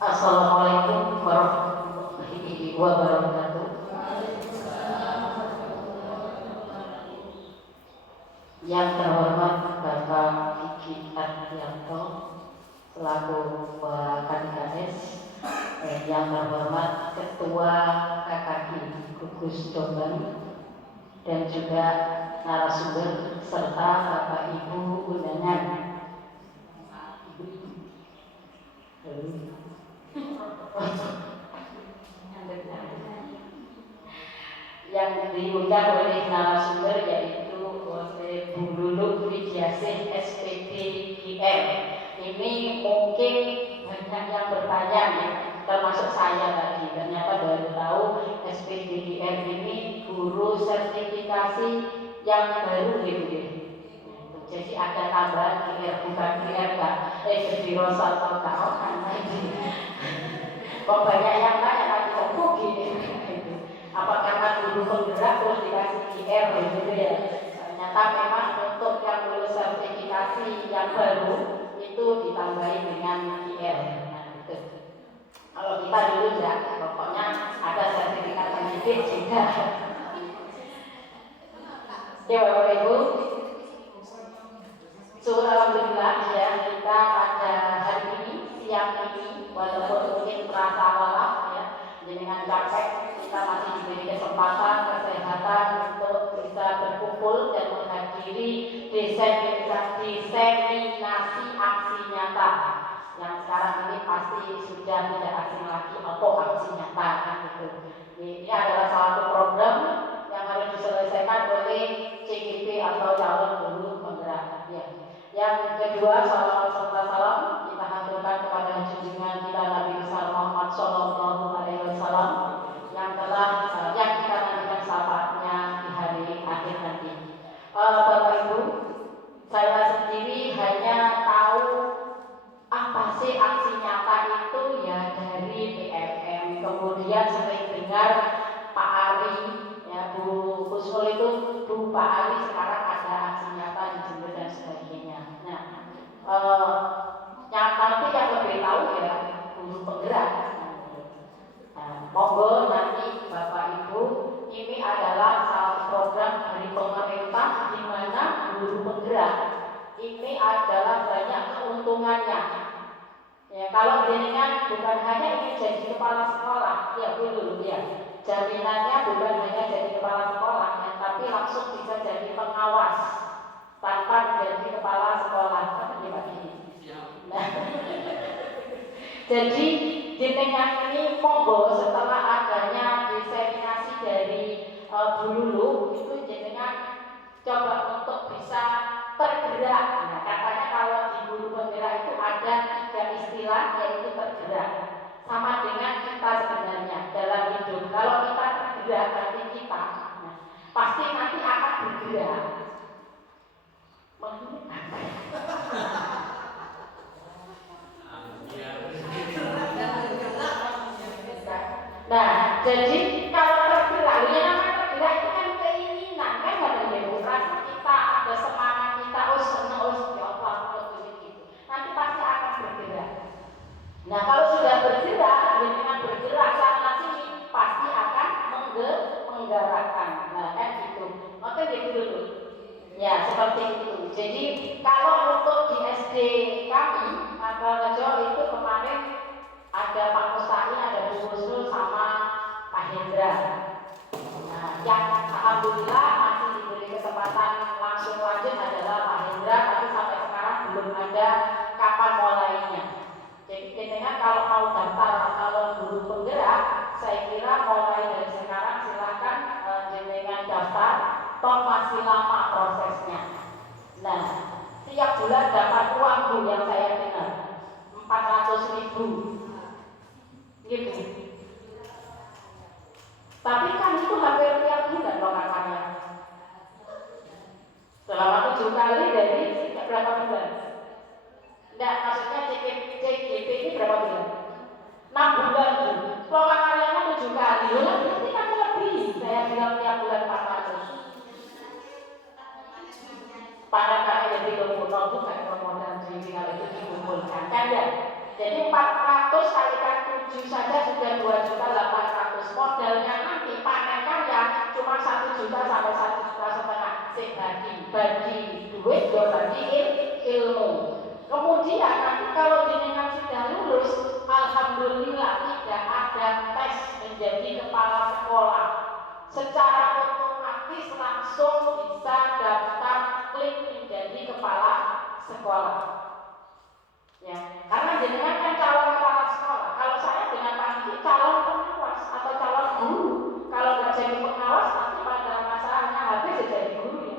Assalamualaikum warahmatullahi wabarakatuh. Yang terhormat Bapak Kiki Ardianto selaku Kadis, yang terhormat Ketua KKI Gugus Jombang dan juga narasumber serta Bapak Ibu undangan. Yang diundang oleh narasumber yaitu oleh Bu Lulu Widiasih SPD GM. Ini mungkin banyak yang bertanya ya, termasuk saya tadi. Ternyata baru tahu SPD GM ini guru sertifikasi yang baru gitu ya. Jadi ada tambahan GR bukan GR Kak. Jadi Rosal atau Kak ini. Kok banyak yang tanya lagi kok gini? Apa karena dulu penggerak terus dikasih GR gitu ya? Ternyata memang untuk yang lulus sertifikasi yang baru itu ditambahi dengan GR. Nah, gitu. Kalau kita dulu ya, pokoknya ada sertifikat pendidik juga. Ya Bapak Ibu, alhamdulillah ya kita pada hari ini siang ini walaupun mungkin terasa lelah ya dengan capek kita masih diberi kesempatan kesehatan untuk bisa berkumpul dan menghadiri diseminasi aksi nyata yang sekarang ini pasti sudah tidak asing lagi atau aksi nyata kan gitu. Ini adalah salah satu program yang harus dulu Pak Ali, sekarang ada aksi nyata di Jember dan sebagainya. Nah, yang nanti yang lebih tahu ya guru penggerak. Nah, monggo nanti Bapak Ibu, ini adalah salah program dari pemerintah di mana guru penggerak ini adalah banyak keuntungannya. Ya, kalau jenengan bukan hanya ingin jadi kepala sekolah, ya dulu ya. Jaminannya bukan hanya jadi kepala sekolah, ya, tapi langsung bisa jadi pengawas tanpa menjadi kepala sekolah. Apa Pak ini? Nah, jadi jenengan ini monggo setelah adanya diseminasi dari Bululu itu jenengan coba untuk bisa tergerak. Nah, katanya kalau di guru penggerak itu ada 3 istilah, yaitu tergerak. Sama dengan kita sebenarnya dalam hidup. Kalau kita tergerak hati kita, nah, pasti nanti akan bergerak. Nah, jadi kalau tergerak, ya namanya tergerak itu kan keinginan, kan ada demokrasi kita, ada semangat kita, oh senang, oh ya Allah, gitu. Nanti pasti akan bergerak. Nah, kalau sudah bergerak, dengan bergerak sana sini pasti akan menggerakkan. Nah, kan gitu. Oke, gitu dulu. Ya, seperti itu. Jadi kalau untuk di SD kami, Rejo itu kemarin ada Pak Mustaqim, ada Bu Husnul sama Pak Hendra. Nah, yang alhamdulillah masih diberi kesempatan langsung lanjut adalah Pak Hendra, tapi sampai sekarang belum ada kapan mulainya. Jadi jenengan kalau mau daftar kalau guru penggerak, saya kira mulai dari sekarang silakan jenengan daftar, toh masih lama prosesnya. Nah, tiap bulan dapat uang Bu yang saya dengar 400.000 gitu. Tapi kan itu hampir tiap bulan loh katanya. Selama 7 kali dari berapa bulan? Enggak, maksudnya CGP ini berapa bulan? 6 bulan Bu. Kalau karyanya 7 kali, ya berarti kan lebih. Saya bilang tiap bulan 400. Pada kali jadi kemudian bukan kemudian jadi kalau itu dikumpulkan kan ya. Jadi 400 kalikan 7 saja sudah 2.800.000. Modalnya nanti panen ya cuma 1 juta sampai 1,5 juta. Bagi duit ya bagi ilmu. Kemudian nanti kalau jenengan sudah lulus, alhamdulillah tidak ada tes menjadi kepala sekolah. Secara otomatis langsung bisa daftar klik menjadi kepala sekolah. Ya, karena jenengan kan calon kepala sekolah. Kalau saya dengan Pak Diki calon pengawas atau calon guru. Kalau nggak jadi pengawas nanti pada masalahnya habis jadi guru ya.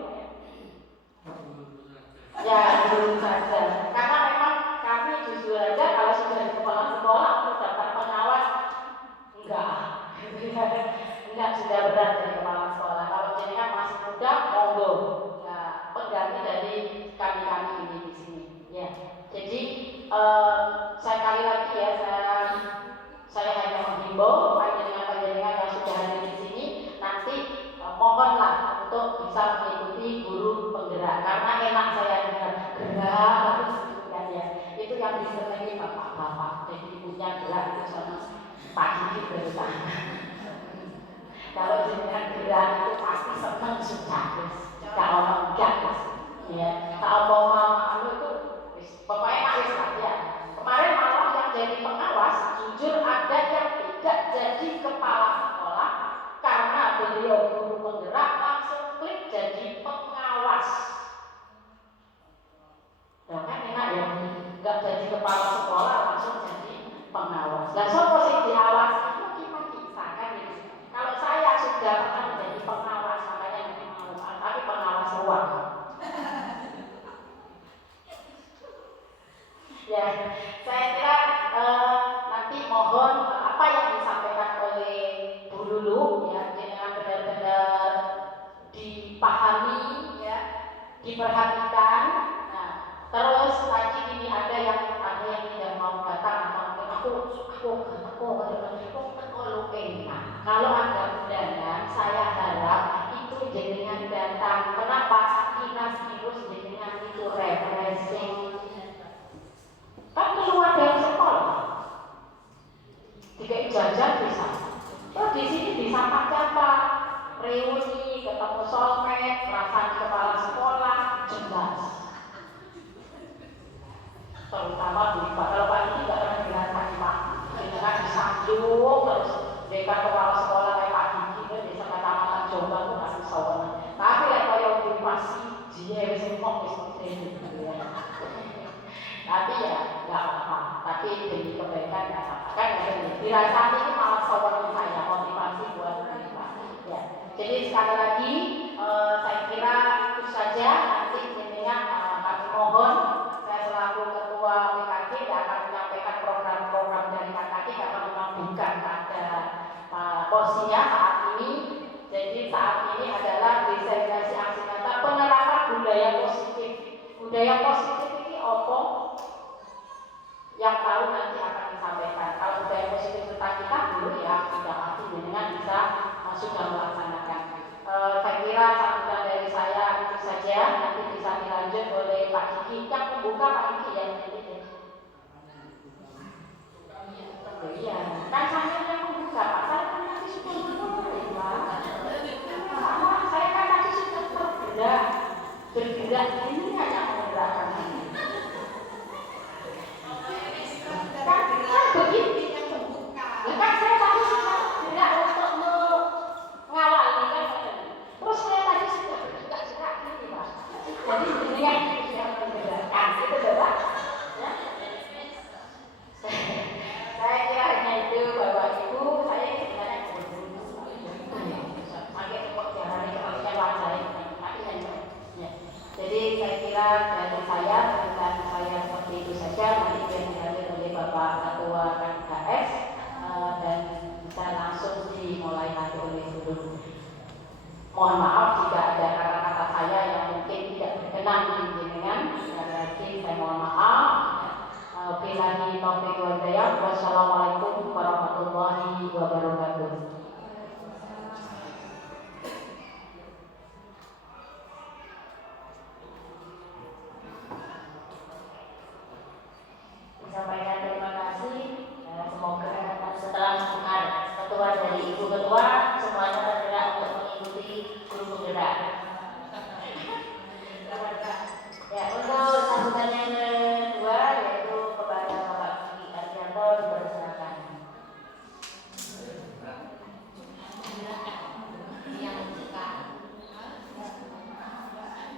Ya, guru saja. Karena memang kami justru aja kalau sudah di kepala sekolah untuk daftar pengawas enggak sudah berat jadi kepala sekolah. Kalau jenengan masih muda, monggo. Ya, pengganti dari kami ini di sini. Ya, jadi sekali lagi ya saya hanya menghimbau panjenengan yang sudah hadir di sini nanti mohonlah untuk bisa mengikuti guru penggerak karena enak saya dengar gerak terus kan ya itu yang disenangi bapak-bapak jadi punya gerak itu sama pagi bersama. Kalau jenengan gerak itu pasti senang sudah kalau enggak ya kalau mau itu pokoknya harus ya. Kemarin malah yang jadi pengawas jujur ada yang tidak jadi kepala sekolah karena beliau guru penggerak langsung klik jadi pengawas. Nah, kan enak ya nggak jadi kepala sekolah langsung jadi pengawas. Nah sopo sing diawas itu kita kan gitu. Kalau saya sudah pernah menjadi pengawas makanya jadi pengawas tapi pengawas uang. Ya, saya kira nanti mohon apa yang disampaikan oleh Bu Lulu ya, jangan benar-benar dipahami ya, diperhatikan. Nah, terus tadi ini ada yang tidak mau datang atau aku enak. Kalau ada undangan, saya harap itu jenengan datang BPK kepala sekolah kayak Pak Diki itu desa kecamatan Jombang itu masih sowan. Tapi yang kaya operasi dia wis ngomong wis gitu ya. Tapi ya nggak apa-apa. Tapi demi kebaikan nggak apa-apa. Kan dirasanya itu malah sowan saya motivasi buat mereka. Ya. Jadi sekali lagi saya kira itu saja. Nanti jenengan kami mohon saya selaku ketua PKK akan menyampaikan program-program dari PKK karena memang bukan ada porsinya saat ini. Jadi saat ini adalah diseminasi aksi nyata penerapan budaya positif. Budaya positif ini apa? Yang tahu nanti akan disampaikan. Kalau budaya positif tentang kita dulu ya sudah pasti jenengan bisa sudah melaksanakan. Saya kira sambutan dari saya itu saja. Nanti bisa dilanjut oleh Pak Diki. Yang membuka Pak Diki ya. Iya, kan saya yang membuka Pak. Saya kan nanti sudah mulai Pak. Saya kan tadi sudah bergerak ini hanya menggerakkan ini. Kan begini yang membuka. Kan saya tadi sudah bergerak untuk mengawal ini kan. Terus saya tadi sudah bergerak ini Pak. Jadi ini yang menggerakkan itu Bapak. Ya. Saya kira hanya itu Bapak Ibu. Saya sebenarnya jadi saya kira dari saya tentang saya seperti itu saja. Nanti biar dihadir oleh Bapak Ketua KKS dan bisa langsung dimulai nanti oleh guru. Mohon maaf jika ada kata-kata saya yang mungkin tidak berkenan di jenengan. Sekali lagi saya mohon maaf. Billahi taufiq wal hidayah. Wassalamualaikum warahmatullahi wabarakatuh. Sampaikan terima kasih. Semoga setelah mendengar ketua dari Ibu Ketua semuanya tergerak untuk mengikuti guru penggerak. Ya, untuk sambutan yang kedua yaitu kepada Bapak Diki Ardianto dipersilakan.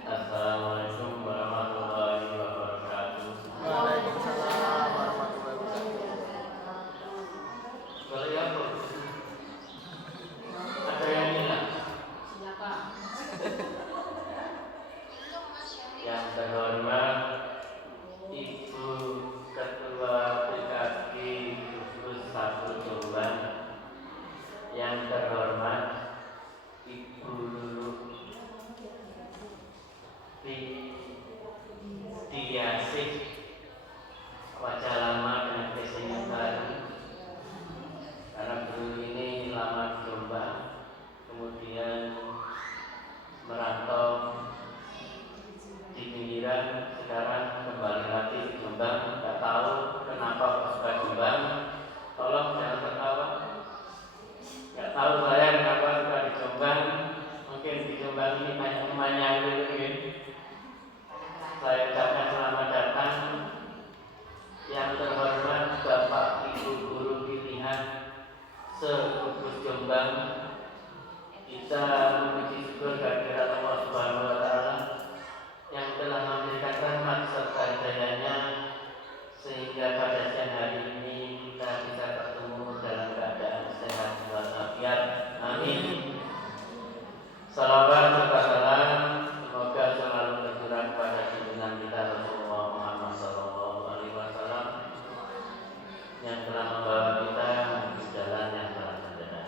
Assalamualaikum warahmatullahi wabarakatuh. Waalaikumsalam warahmatullahi wabarakatuh. Kalau ya ada yang hilang? Silakan. Yang terhormat Ibu Ketua PKK Khusus 1 Jombang, yang terhormat Ibu Lulu Tiasih, wajah lama dengan desain baru karena dulu ini lama di Jombang, kemudian merantau di pinggiran, sekarang kembali lagi di Jombang. Tidak tahu kenapa suka Jombang, tolong jangan tertawa. Tidak tahu saya kenapa suka di Jombang, mungkin di Jombang ini banyak temannya gitu. Saya ucapkan selamat datang yang terhormat Bapak Ibu Guru Pilihan se-Gugus Jombang. Kita memuji syukur kehadirat Allah Subhanahu wa Ta'ala yang telah memberikan rahmat serta hidayahnya sehingga pada siang hari ini kita bisa bertemu dalam keadaan sehat walafiat. Amin. Salawat serta salam semoga selalu tercurah pada junjungan kita Rasulullah Muhammad SAW yang telah membawa kita menuju jalan yang telah benar.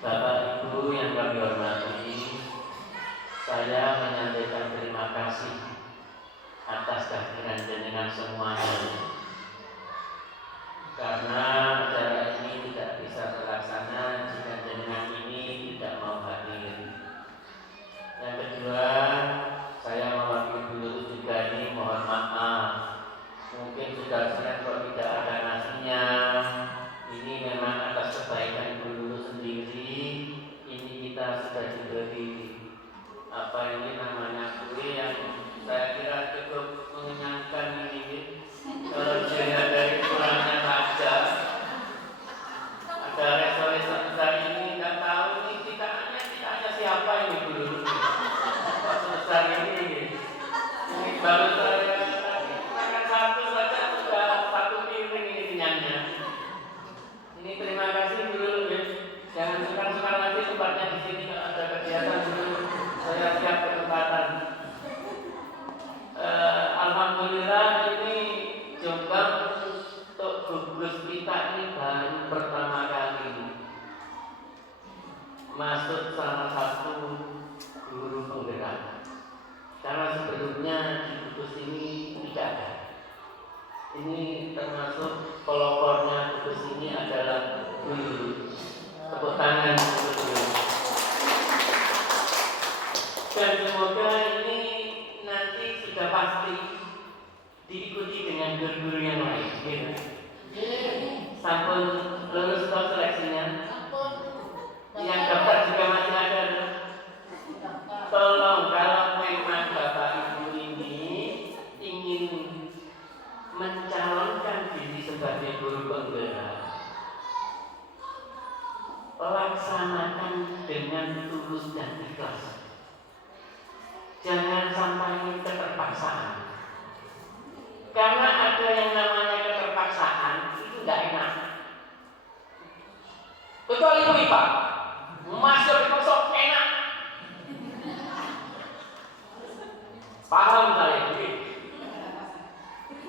Bapak Ibu yang kami hormati, saya menyampaikan terima kasih atas kehadiran jenengan semuanya, karena acara ini tidak bisa terlaksana jika jenengan ini tidak mau hadir. Yang kedua, saya mewakili dulu juga ini mohon maaf, mungkin sudah sering kok tidak ada nasinya. Ini memang atas kebaikan dulu sendiri. Ini kita sudah diberi apa ini namanya kue yang saya kira cukup mengenyangkan ini. Kalau dilihat dari kurangnya saja, ada rasa siapa ini dulu? Kok sebesar ini? Ini baru saya makan satu saja sudah satu piring ini kenyangnya. Ini terima kasih dulu ya. Jangan sukar-sukar lagi tempatnya di sini kalau ada kegiatan dulu. Saya siap kesempatan. Alhamdulillah ini Jombang untuk gugus kita ini baru pertama kali masuk salah satu guru penggerak. Karena sebelumnya di gugus ini tidak ada. Ini termasuk pelopornya gugus ini adalah guru. Tepuk tangan untuk guru. Dan semoga ini nanti sudah pasti diikuti dengan guru-guru yang lain, gitu. Sampun lulus toh seleksinya. Yang daftar juga masih ada. Tolong kalau memang Bapak Ibu ini ingin mencalonkan diri sebagai guru penggerak, laksanakan dengan tulus dan ikhlas. Jangan sampai keterpaksaan. Karena ada yang namanya keterpaksaan itu tidak enak. Kecuali IPA, masuk dipaksa enak. Paham saya ini.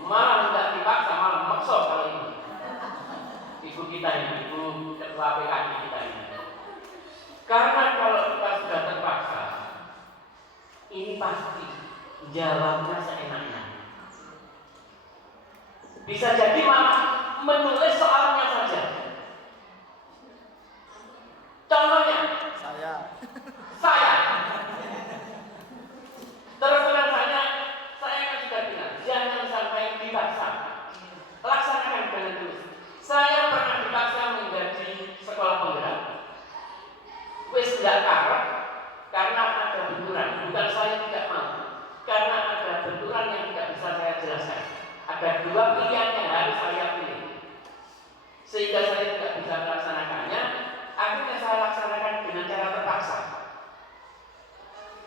Malah tidak dipaksa, malah maksa kalau ini. Ibu kita ini, ibu ketua PKI kita ini. Karena kalau kita sudah terpaksa, ini pasti jawabnya seenaknya. Bisa jadi malah menulis soalnya saja. Contohnya, saya. Terus terang saya kan sudah bilang, jangan sampai dipaksa. Laksanakan dengan tulus. Saya pernah dipaksa menjadi sekolah penggerak. Wis tidak karep karena ada benturan. Bukan saya tidak mau, karena ada benturan yang tidak bisa saya jelaskan. Ada dua pilihan yang harus saya pilih, sehingga saya tidak bisa melaksanakannya. Akhirnya saya laksanakan dengan cara terpaksa.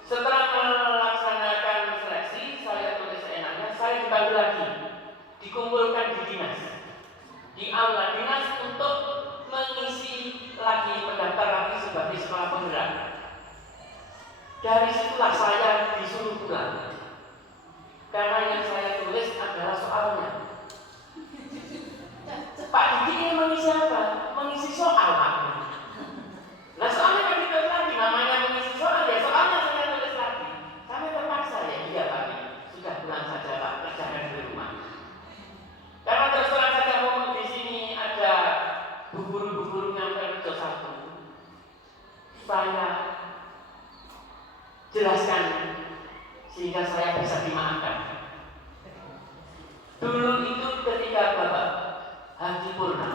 Setelah melaksanakan seleksi, saya tulis seenaknya. Saya dipanggil lagi, dikumpulkan di dinas, di aula dinas untuk mengisi lagi, mendaftar lagi sebagai sekolah penggerak. Dari situlah saya disuruh pulang. Karena yang saya tulis adalah soalnya. Pak Diki ini mengisi apa? Mengisi soal, Pak. Nah soalnya kan ditulis lagi, namanya mengisi soal, ya soalnya saya tulis lagi. Kami terpaksa ya, iya Pak. Sudah pulang saja Pak, kerjakan di rumah. Karena terus terang saja ngomong di sini ada guru-guru yang kerja satu. Saya jelaskan sehingga saya bisa dimaafkan. Dulu itu ketika Bapak Haji Purna,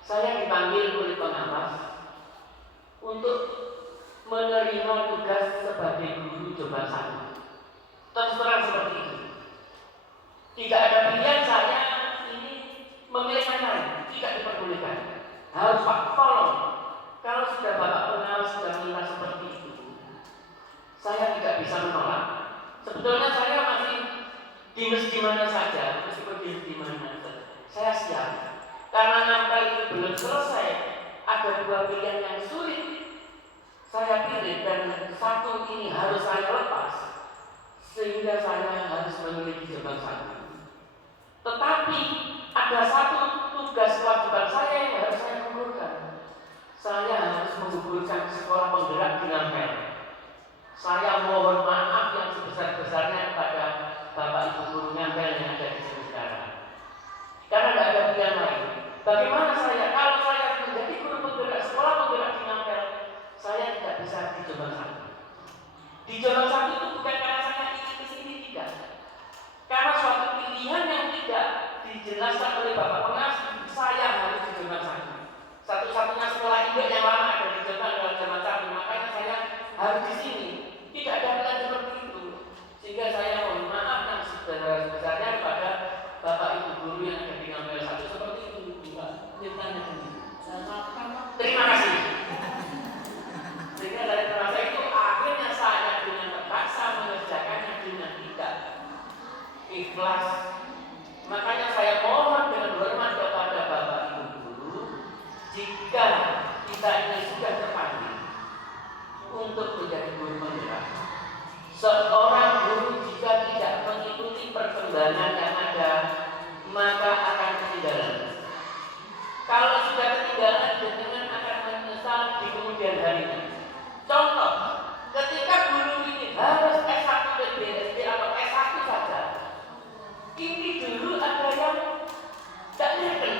saya dipanggil oleh pengawas untuk menerima tugas sebagai guru Jombang 1. Terus terang seperti itu. Tidak ada pilihan, saya ini memilih yang lain, tidak diperbolehkan. Harus Pak, tolong. Kalau sudah Bapak pengawas sudah minta seperti itu, saya tidak bisa menolak. Sebetulnya saya masih dinas di mana saja, meskipun di mana saja, saya siap. Karena nampel itu belum selesai, ada dua pilihan yang sulit saya pilih, dan satu ini harus saya lepas, sehingga saya harus memilih Jombang 1. Tetapi ada satu tugas kewajiban saya yang harus saya gugurkan. Saya harus menggugurkan sekolah penggerak di Nampel. Saya mohon maaf yang sebesar-besarnya kepada Bapak Ibu guru Nampel yang ada di sini sekarang. Karena tidak ada pilihan lain. Bagaimana saya, kalau saya menjadi guru penggerak, sekolah penggerak di Nampel, saya tidak bisa di Jombang 1. Di Jombang 1 itu bukan karena saya ingin ke sini, tidak. Karena suatu pilihan yang tidak dijelaskan oleh Bapak Pengas, saya harus di Jombang 1. Satu-satunya sekolah induk yang lama ada di Jombang adalah Jombang 1, makanya saya harus di sini. Tidak ada pilihan seperti itu, sehingga saya mohon maaf yang sebesar-besarnya kepada Bapak Ibu guru yang ada di Nampel 1 seperti itu. Terima kasih. Sehingga saya untuk menjadi guru penggerak. Seorang guru jika tidak mengikuti perkembangan yang ada, maka akan ketinggalan. Kalau sudah ketinggalan, jenengan akan menyesal di kemudian harinya. Contoh, ketika guru ini harus S1 dan BSD atau S1 saja, ini dulu ada yang tidak yakin.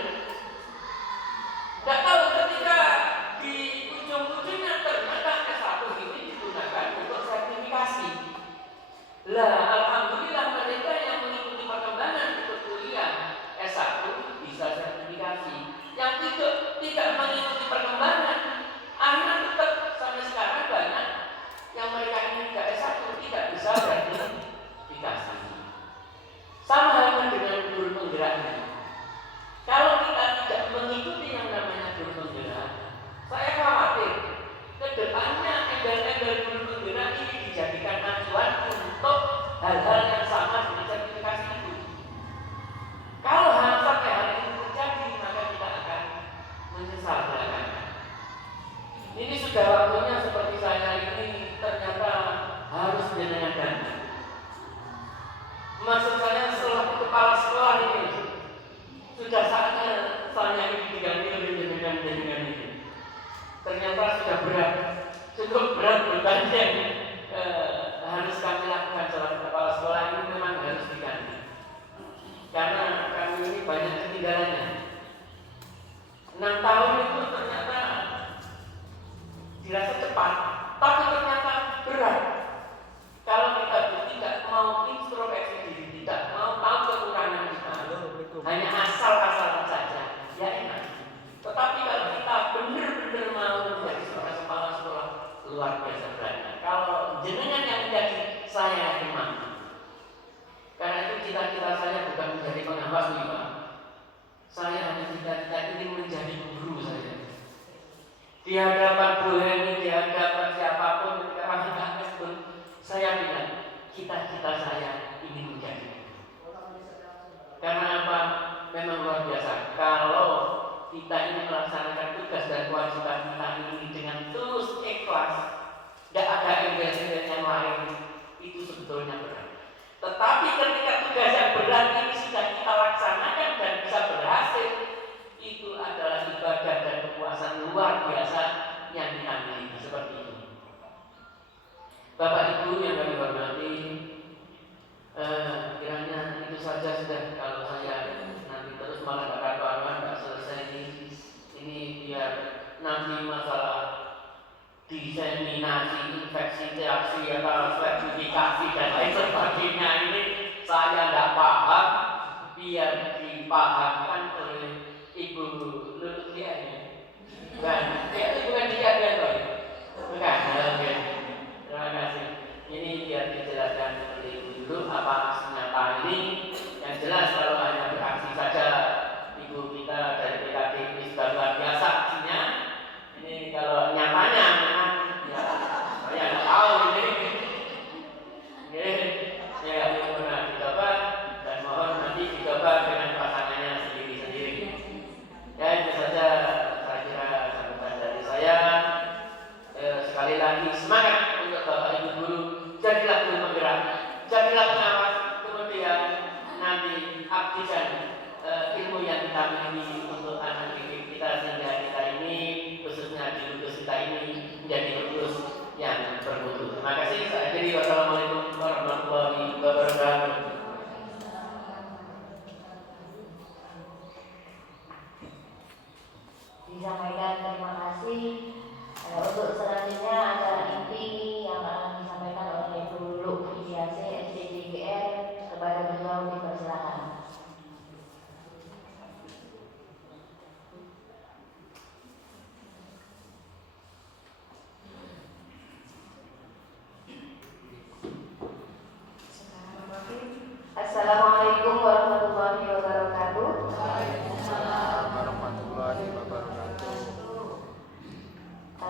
Tidak tahu ketika di ujung-ujungnya ternyata S1 ini digunakan untuk sertifikasi. Lah, alhamdulillah mereka yang mengikuti perkembangan ikut kuliah S1 bisa sertifikasi. Yang tidak mengikuti perkembangan, akhirnya tetap sampai sekarang banyak yang mereka ini tidak S1 tidak bisa sertifikasi. Sama halnya dengan guru penggerak ini. Kalau kita tidak mengikuti yang namanya guru penggerak, saya khawatir ke depannya embel-embel guru penggerak ini dijadikan acuan untuk hal-hal yang sama dengan sertifikasi itu. Kalau sampai hal ini terjadi, maka kita akan menyesal belakangan. Ini sudah waktunya seperti saya ini ternyata harus menyenangkan. Maksud saya setelah kepala sekolah ini sudah saatnya saya ini diganti oleh jenengan ini. Ternyata sudah berat, cukup berat beban yang harus kami lakukan setelah kepala sekolah ini memang harus diganti. Karena kami ini banyak ketinggalannya. 6 tahun itu ternyata dirasa cepat, tapi ternyata berat. Kalau kita tidak mau introspeksi diri, tidak mau tahu kekurangan kita, hanya asal-asalan saja, ya enak. Tetapi kalau kita benar-benar mau menjadi seorang kepala sekolah, luar biasa beratnya. Kalau jenengan yang menjadi, saya yakin mampu. Karena itu cita-cita saya bukan menjadi pengawas Pak. Saya hanya cita-cita ingin menjadi guru saja. Di hadapan Bu Heni, di hadapan siapapun, ketika orang pun, saya bilang cita-cita saya ingin menjadi. Karena apa? Memang luar biasa. Kalau kita ini melaksanakan tugas dan kewajiban kita ini dengan tulus ikhlas, tidak ada embel-embel yang lain, itu sebetulnya berat. Tetapi ketika tugas yang berat ini sudah kita laksanakan dan bisa berhasil, itu adalah ibadah dan kepuasan luar biasa yang kita miliki seperti itu. Bapak Ibu yang kami hormati, kiranya itu saja sudah. Kalau saya nanti terus malah nggak selesai ini biar nanti masalah diseminasi, infeksi, reaksi, atau sertifikasi dan lain sebagainya ini saya tidak paham, biar dipahamkan oleh Ibu Lutfia ini. Bukan, itu bukan dia loh. Bukan, oke. Terima kasih. Ini biar dijelaskan oleh Ibu dulu apa aksinya ini. Yang jelas kalau hanya beraksi saja, Ibu kita dari PKD ini sudah luar biasa aksinya. Ini kalau nyatanya memang ya saya nggak tahu ini. Ya belum pernah dicoba dan mohon nanti dicoba dengan pasangannya sendiri-sendiri. Ya itu saja saya kira sambutan dari saya. Sekali lagi semangat untuk Bapak Ibu guru, jadilah guru penggerak, jadilah pengawas, kemudian nanti aktifkan ilmu yang kita miliki untuk anak didik kita sehingga kita ini khususnya di lulus kita ini menjadi lulus yang bermutu. Terima kasih. Saya akhiri. Wassalamualaikum warahmatullahi wabarakatuh. Disampaikan terima kasih. Untuk selanjutnya acara inti yang akan disampaikan oleh Guru Lutfiasi SDGGR kepada beliau dipersilakan. Assalamualaikum warahmatullahi wabarakatuh. Waalaikumsalam warahmatullahi wabarakatuh.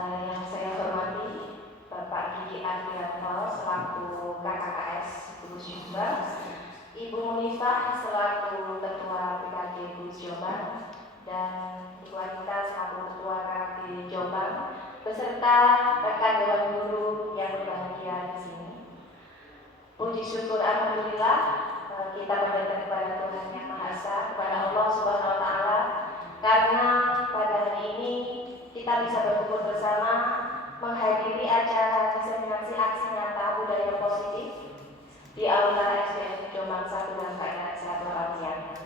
Yang saya hormati Bapak Gigi Adrianto selaku KKKS Gubus Jombang, Ibu Munifah selaku Ketua PKD Gubus Jombang, dan Ibu Anita selaku Ketua KKD Jombang, beserta rekan Dewan Guru menghadiri acara diseminasi aksi nyata budaya positif di Aula SDN Jombang 1 dan Pak Sehat walafiat.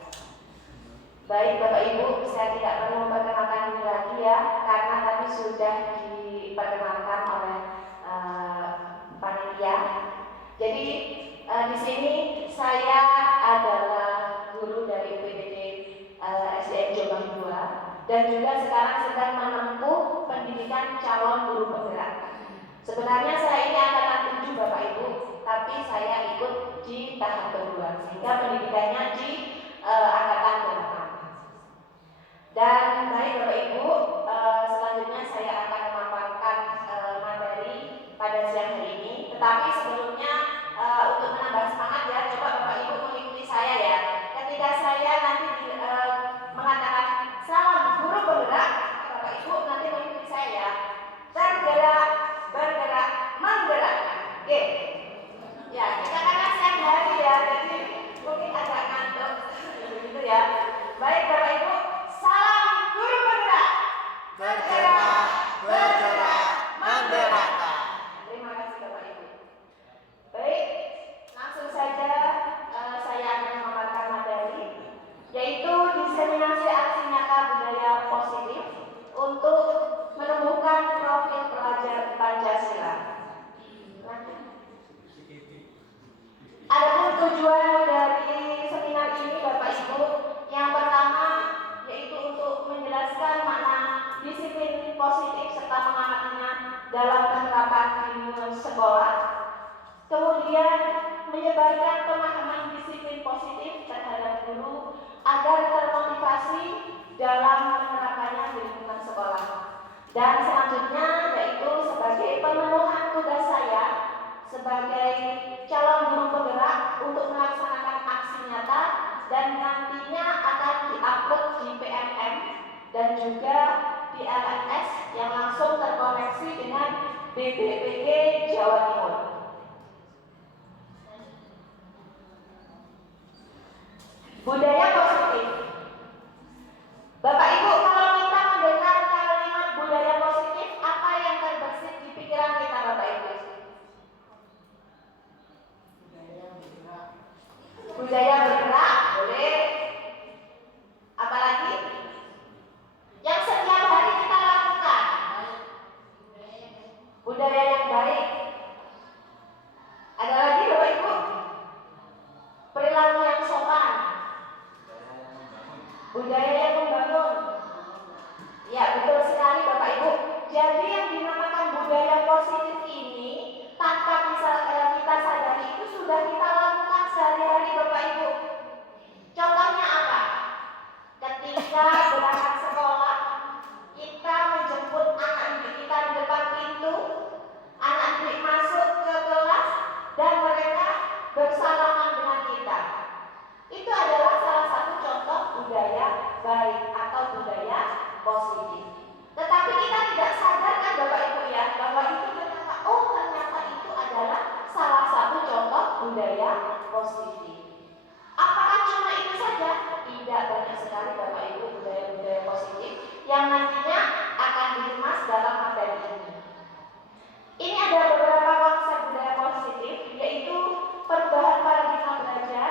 Baik Bapak Ibu, saya tidak perlu memperkenalkan diri lagi ya, karena tadi sudah diperkenalkan oleh panitia. Jadi di sini saya adalah guru dari UPTD SDN Jombang 2 dan juga sekarang sedang menempuh pendidikan calon guru penggerak. Sebenarnya saya ini angkatan 7 Bapak Ibu, tapi saya ikut di tahap kedua sehingga pendidikannya di angkatan 8. Dan baik Bapak Ibu, selanjutnya saya akan memaparkan materi pada siang hari ini. Tetapi sebelumnya untuk menambah semangat ya, coba Bapak Ibu mengikuti saya ya. Ketika saya nanti mengatakan salam guru penggerak, Bapak Ibu nanti mengikuti saya ya. Bergerak, bergerak, menggerak. Oke. Ya, kita karena siang hari ya, jadi mungkin agak ngantuk begitu ya. Baik Bapak Ibu, salam guru penggerak. Bergerak, bergerak, menggerakkan. Terima kasih Bapak Ibu. Baik, langsung saja saya akan memaparkan materi, yaitu diseminasi aksi nyata budaya positif untuk menumbuhkan profil pelajar Pancasila. Adapun tujuan dari seminar ini Bapak Ibu, yang pertama yaitu untuk menjelaskan makna disiplin positif serta mengamatinya dalam penerapan di sekolah. Kemudian menyebarkan pemahaman disiplin positif terhadap guru agar termotivasi dalam menerapkannya di lingkungan sekolah. Dan selanjutnya yaitu sebagai pemenuhan tugas saya sebagai calon guru penggerak untuk melaksanakan aksi nyata dan nantinya akan diupload di PMM dan juga di LMS yang langsung terkoneksi dengan BPPG Jawa Timur. Budaya positif. Bapak Ibu, kalau kita mendengar kalimat budaya positif, apa yang terbersit di pikiran kita Bapak Ibu? Budaya bergerak, boleh. Apalagi yang setiap hari kita lakukan. Budaya yang baik. Ada lagi Bapak Ibu? Perilaku yang sopan. Budaya yang membangun. Ya, betul sekali Bapak Ibu. Jadi yang dinamakan budaya positif ini tanpa kita sadari itu sudah kita lakukan sehari-hari Bapak Ibu. Contohnya apa? Ketika berangkat sekolah, kita menjemput anak didik kita di depan pintu, anak didik masuk ke kelas dan mereka bersalaman dengan kita. Itu adalah salah satu contoh budaya baik atau budaya positif. Tetapi kita tidak sadarkan Bapak Ibu ya, bahwa itu ternyata itu adalah salah satu contoh budaya positif. Apakah cuma itu saja? Tidak, banyak sekali Bapak Ibu budaya-budaya positif yang nantinya akan dikemas dalam materi ini. Ini ada beberapa konsep budaya positif, yaitu perubahan paradigma belajar,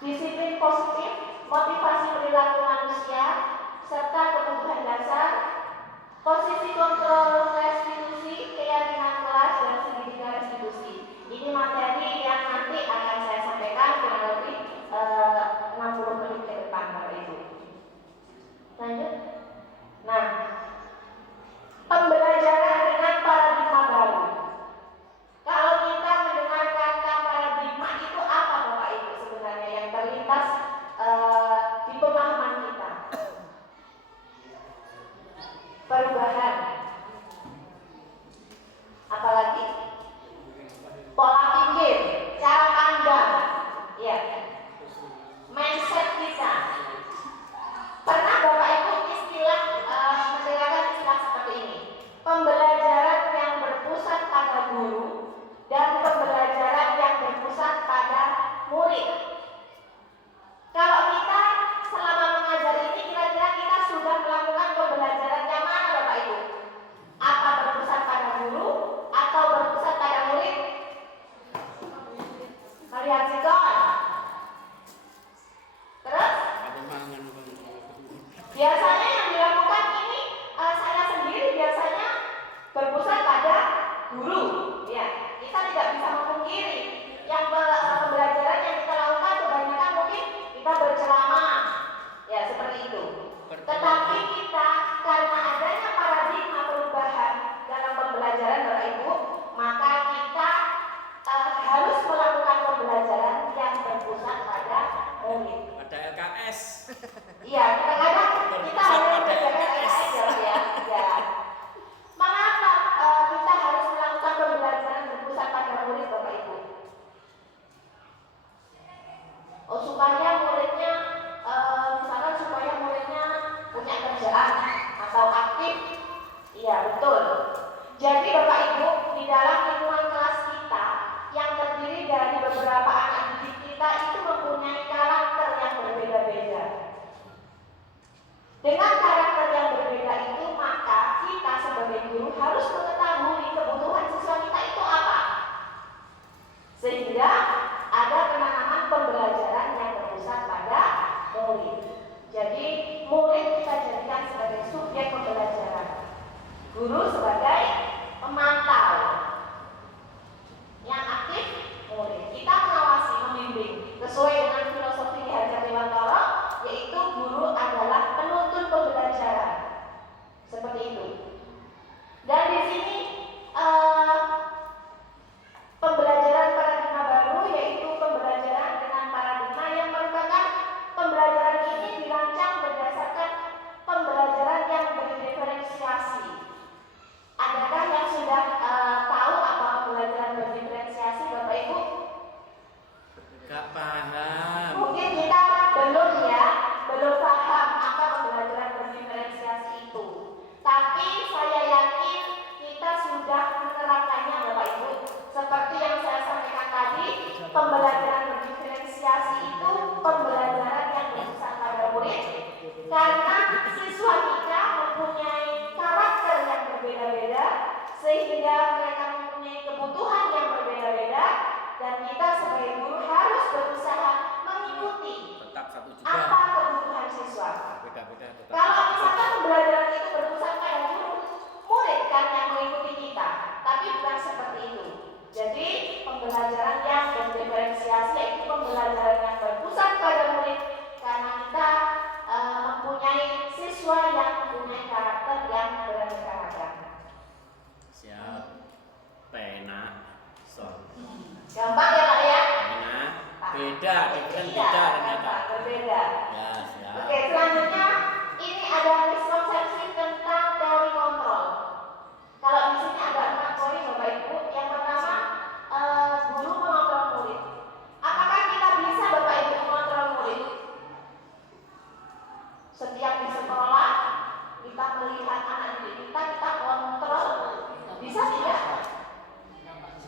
disiplin positif, motivasi perilaku manusia, serta kebutuhan dasar, posisi kontrol restitusi, keyakinan kelas, dan segitiga restitusi. Ini materi yang nanti akan saya sampaikan kurang lebih 60 menit ke depan Bapak Ibu.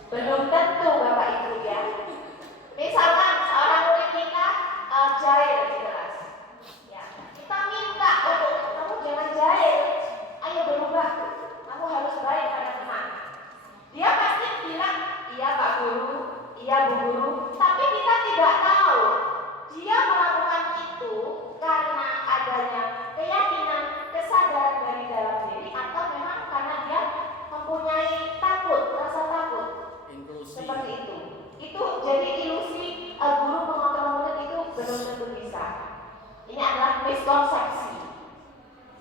Belum tentu Bapak Ibu ya. Misalkan seorang murid kita jahil di kelas, ya, kita minta untuk kamu jangan jahil, ayo berubah, kamu harus baik pada teman. Dia pasti bilang, iya Pak Guru, iya Bu Guru, tapi kita tidak tahu dia melakukan itu karena adanya keyakinan, kesadaran dari dalam diri, atau memang karena dia mempunyai takut, rasa takut. Inklusi. Seperti itu. Itu jadi ilusi guru mengontrol murid itu belum tentu bisa. Ini adalah miskonsepsi.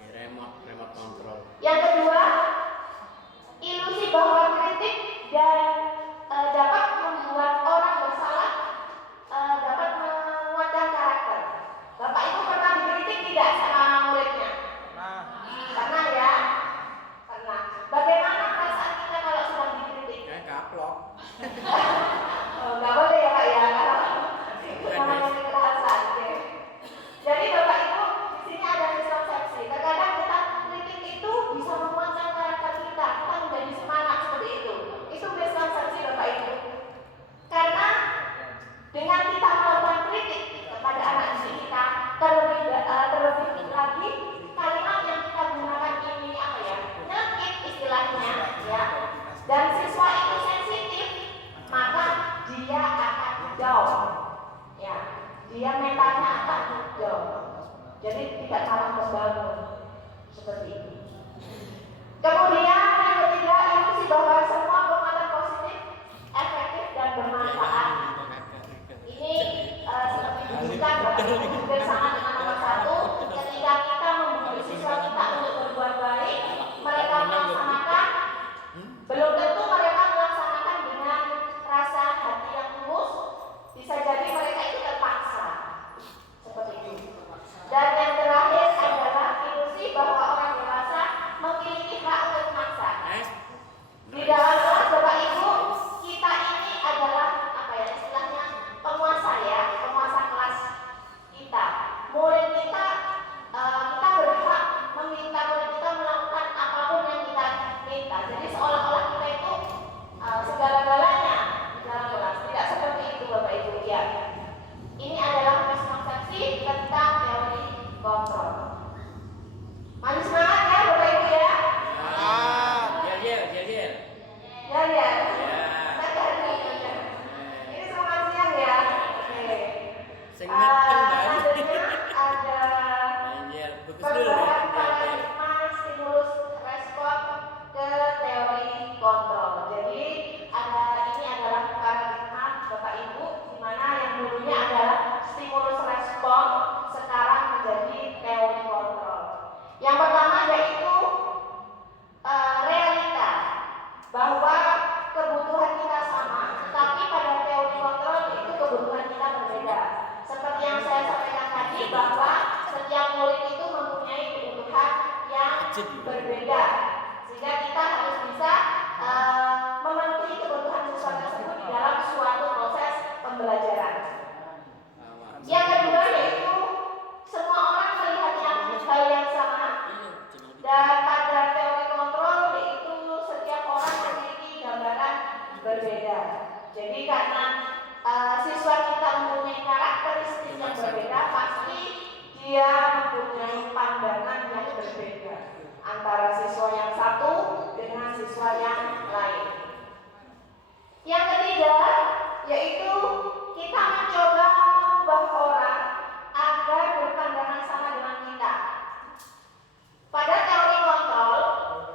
Remote control. Yang kedua, ilusi bahwa kritik dan dapat membuat orang bersalah, dapat menguatkan karakter. Bapak Ibu pernah dikritik tidak sama muridnya? Nah, Pernah ya? Pernah. Bagaimana perasaan kita kalau sedang dikritik? kayak kaplok. Nggak boleh ya Pak ya, kalau itu namanya kekerasan. Oke. Jadi Bapak Ibu, di sini ada miskonsepsi. Terkadang kita kritik itu bisa menguatkan karakter kita menjadi semangat seperti itu. Itu miskonsepsi Bapak Ibu. Karena dengan kita melakukan kritik kepada anak didik kita, terlebih lagi kalimat yang kita gunakan ini apa ya? Nyelkit istilahnya ya. Dan siswa itu sensitif, maka dia akan down. Ya, dia mentalnya akan down. Jadi tidak malah membangun seperti itu. Kemudian yang ketiga, ilusi bahwa semua penguatan positif, efektif dan bermanfaat. Ini seperti dibutuhkan Bapak Ibu bersama dengan nomor 1. Ketika kita membuat siswa kita untuk berbuat baik, mereka melaksanakan. Belum tentu mereka melaksanakan dengan rasa hati yang tulus. Bisa jadi mereka itu terpaksa. Seperti itu. Dan yang terakhir adalah ilusi bahwa orang dewasa memiliki hak untuk memaksa. Di dalam kelas Bapak Ibu, kita ini adalah apa ya istilahnya penguasa ya, penguasa kelas kita. Murid kita, kita berhak meminta murid kita melakukan apapun yang kita minta. Jadi seolah-olah kita itu segala-galanya di dalam kelas. Tidak seperti itu Bapak Ibu ya. Ini adalah miskonsepsi tentang teori kontrol. Mari semangat ya Bapak Ibu ya. Jel. Ya ya. Ini selamat siang ya. Oke. Selanjutnya ada perubahan paradigma stimulus respon ke teori kontrol. Jadi ini adalah paradigma Bapak Ibu, di mana yang dulunya adalah stimulus respon, sekarang menjadi teori kontrol. Yang pertama yaitu realita bahwa kebutuhan kita sama, tapi pada teori kontrol itu kebutuhan kita berbeda. Seperti yang saya sampaikan tadi bahwa setiap murid itu mempunyai kebutuhan yang berbeda, sehingga kita harus bisa memenuhi kebutuhan siswa tersebut di dalam suatu proses pembelajaran. Yang kedua yaitu semua orang melihat hal yang sama, dan pada teori kontrol yaitu setiap orang memiliki gambaran berbeda. Jadi karena siswa kita mempunyai karakteristik yang berbeda, pasti dia mempunyai pandangan yang berbeda antara siswa yang satu dengan siswa yang lain. Yang ketiga yaitu kita mencoba mengubah orang agar berpandangan sama dengan kita. Pada teori kontrol,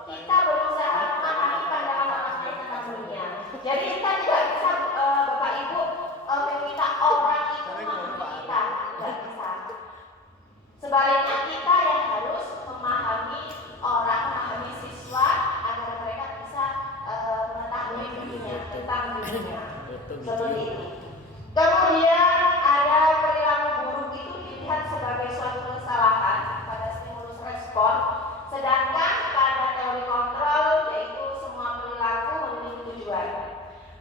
kita berusaha memahami pandangan orang lain tentang dunia. Jadi kita tidak bisa Bapak Ibu meminta orang itu memahami kita, tidak bisa. Sebaliknya kita yang harus memahami orang, memahami siswa agar mereka bisa mengetahui dunia, tentang dunia. Seperti itu. Kemudian ada perilaku buruk itu dilihat sebagai suatu kesalahan pada stimulus respon, sedangkan pada teori kontrol yaitu semua perilaku memiliki tujuan.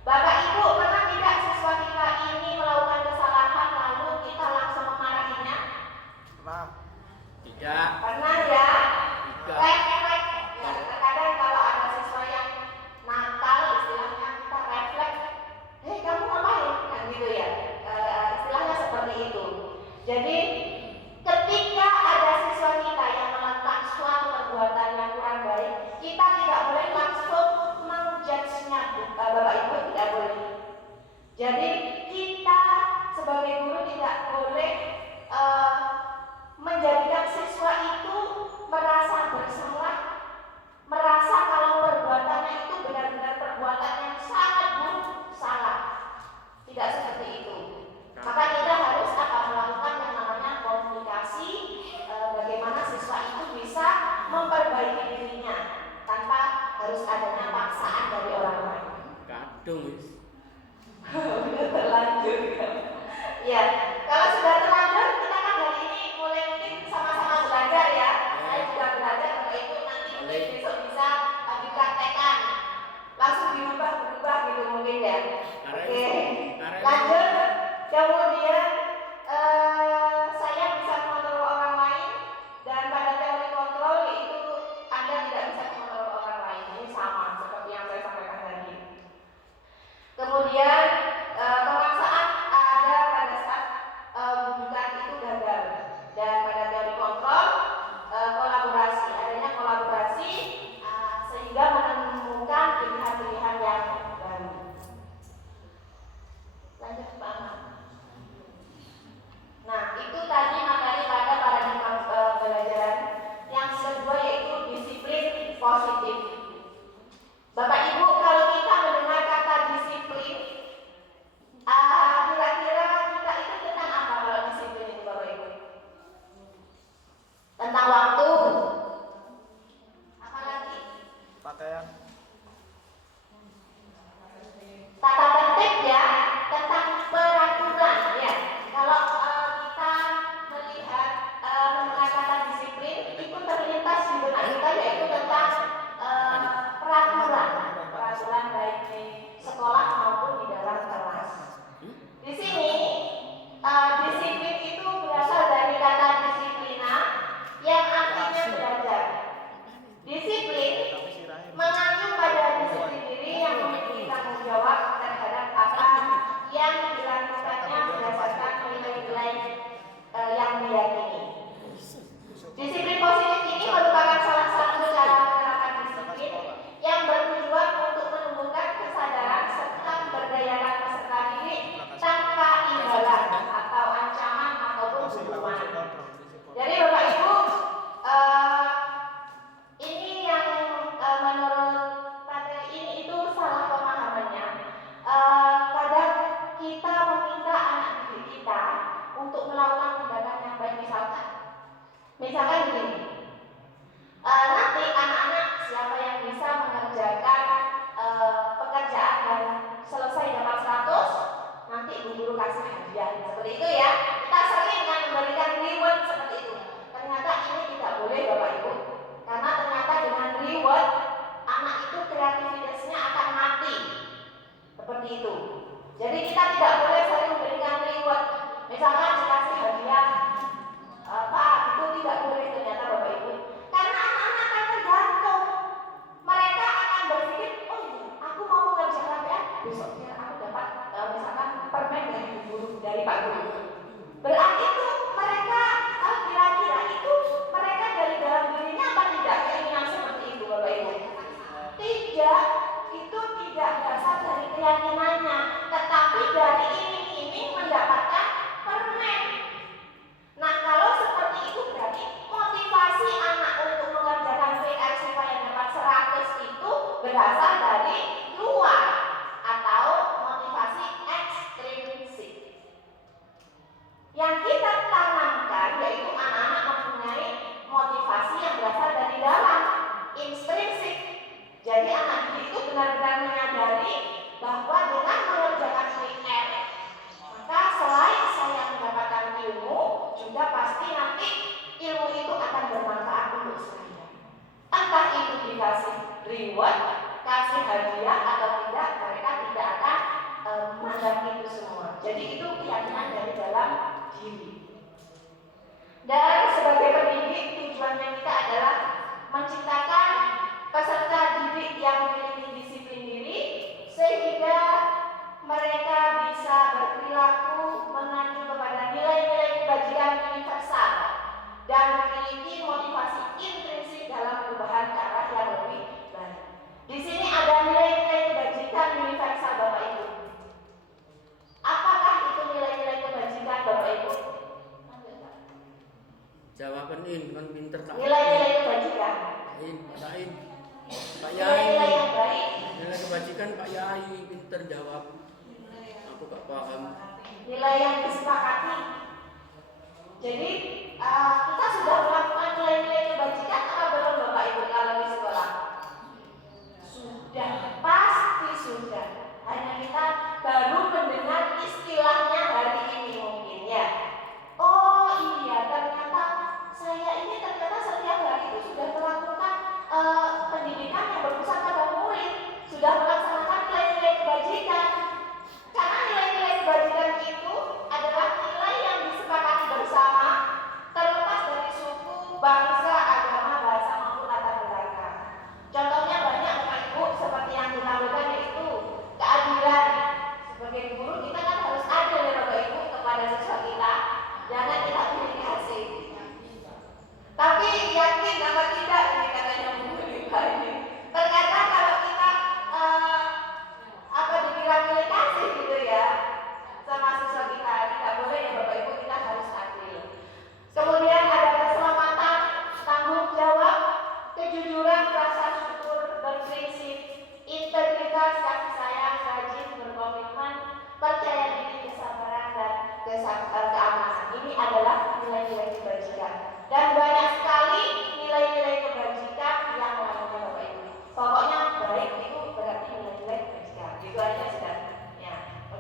Bapak Ibu pernah tidak siswa kita ini melakukan kesalahan lalu kita langsung memarahinya? Tidak. Pernah ya? Tidak. Refleks. Ya, terkadang kalau ada siswa yang nakal, istilahnya kita refleks kadung wis. Udah terlanjur. Ya, kalau sudah terlanjur kita kan hari ini mulai mungkin sama-sama belajar ya. Saya juga belajar Bapak Ibu nanti mungkin besok bisa dipraktekkan. Langsung berubah gitu mungkin ya. Oke. Lanjut. Kemudian saya bisa mengontrol orang lain dan pada teori kontrol itu Anda tidak bisa mengontrol orang lain. Ini sama seperti yang saya sampaikan tadi. Kemudian pemaksaan ada pada saat bujukan itu gagal dan pada teori kontrol kolaborasi adanya kolaborasi sehingga menemukan pilihan-pilihan yang baru. Lanjut Pak Ahmad. Nah itu tadi materi pada paradigma pembelajaran yang kedua yaitu disiplin positif. Bapak Ibu kalau kita mendengar kata disiplin kira-kira kita itu tentang apa kalau disiplin itu Bapak Ibu? Tentang waktu. Apa lagi? Pakaian. Tata tertib ya, tentang peraturan ya. Kalau kita melihat mendengar kata disiplin itu terlintas di benak kita yaitu tentang peraturan baik di sekolah maupun di dalam kelas. Di sini disiplin itu berasal dari kata disiplina yang artinya belajar. Disiplin mengacu pada disiplin diri yang memiliki tanggung jawab terhadap apa yang dilakukannya berdasarkan nilai-nilai yang diyakini. Disiplin positif ini merupakan salah satu cara menerapkan disiplin yang bertujuan untuk menumbuhkan kesadaran serta memberdayakan peserta didik tanpa imbalan atau ancaman ataupun hukuman. Jadi Bapak Ibu, ini yang menurut materi ini itu salah pemahamannya. Kadang kita meminta anak didik kita untuk melakukan tindakan yang baik misalkan begini. Nanti anak-anak siapa yang bisa mengerjakan pekerjaan dan selesai dapat 100, nanti ibu guru kasih hadiah seperti itu ya. Kita sering kan memberikan reward seperti itu. Ternyata ini tidak boleh Bapak Ibu, karena ternyata dengan reward anak itu kreativitasnya akan mati seperti itu. Jadi kita tidak boleh sering memberikan reward. Misalkan dikasih hadiah Pak, itu tidak boleh ternyata Bapak Ibu. Karena anak-anak akan tergantung. Mereka akan berpikir, oh iya, aku mau mengerjakan PR, besok biar aku dapat misalkan permen dari guru, dari Pak Guru. Berarti itu mereka kira-kira itu mereka dari dalam dirinya apa tidak keinginan seperti itu Bapak Ibu? Tidak, itu tidak berasal dari keyakinannya, tetapi dari iming-iming mendapatkan permen. Nah kalau seperti itu berarti motivasi anak untuk mengerjakan PR supaya dapat 100 itu berasal dari luar atau motivasi ekstrinsik. Yang kita tanamkan yaitu anak-anak mempunyai motivasi yang berasal dari dalam, intrinsik. Jadi anak didik itu benar-benar menyadari bahwa dengan mengerjakan PR maka selain saya mendapatkan ilmu, juga pasti nanti ilmu itu akan bermanfaat untuk saya. Entah itu dikasih reward, kasih hadiah atau tidak, mereka tidak akan menganggap itu semua. Jadi itu keyakinan dari dalam diri. Dan sebagai pendidik tujuannya kita adalah menciptakan peserta didik yang memiliki disiplin diri sehingga mereka bisa berperilaku mengacu kepada nilai-nilai kebajikan universal dan memiliki motivasi intrinsik dalam perubahan ke arah yang lebih baik. Di sini ada nilai-nilai kebajikan universal Bapak Ibu. Apakah itu nilai-nilai kebajikan Bapak Ibu? Jawaban kan pinter tak. Nilai-nilai kebajikan. Pak Nilai-nilai Yai. yang baik. Nilai kebajikan Pak Yai pinter jawab. Aku gak paham. Nilai yang disepakati. Jadi kita sudah melakukan nilai-nilai kebajikan atau belum Bapak Ibu kalau di sekolah? Sudah, pasti sudah. Hanya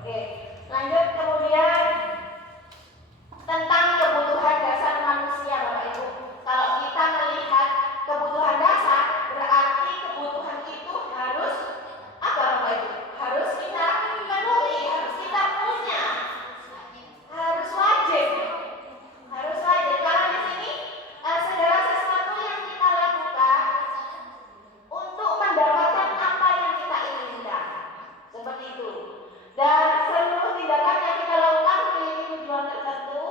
Oke, lanjut kemudian tentang kebutuhan dasar manusia Bapak Ibu. Kalau kita melihat kebutuhan dasar, berarti kebutuhan itu harus apa Bapak Ibu? Harus kita penuhi, harus kita punya, harus wajib. Harus wajib. Karena di sini segala sesuatu yang kita lakukan untuk mendapatkan apa yang kita inginkan. Seperti itu. Dan seluruh tindakan yang kita lakukan memiliki tujuan tertentu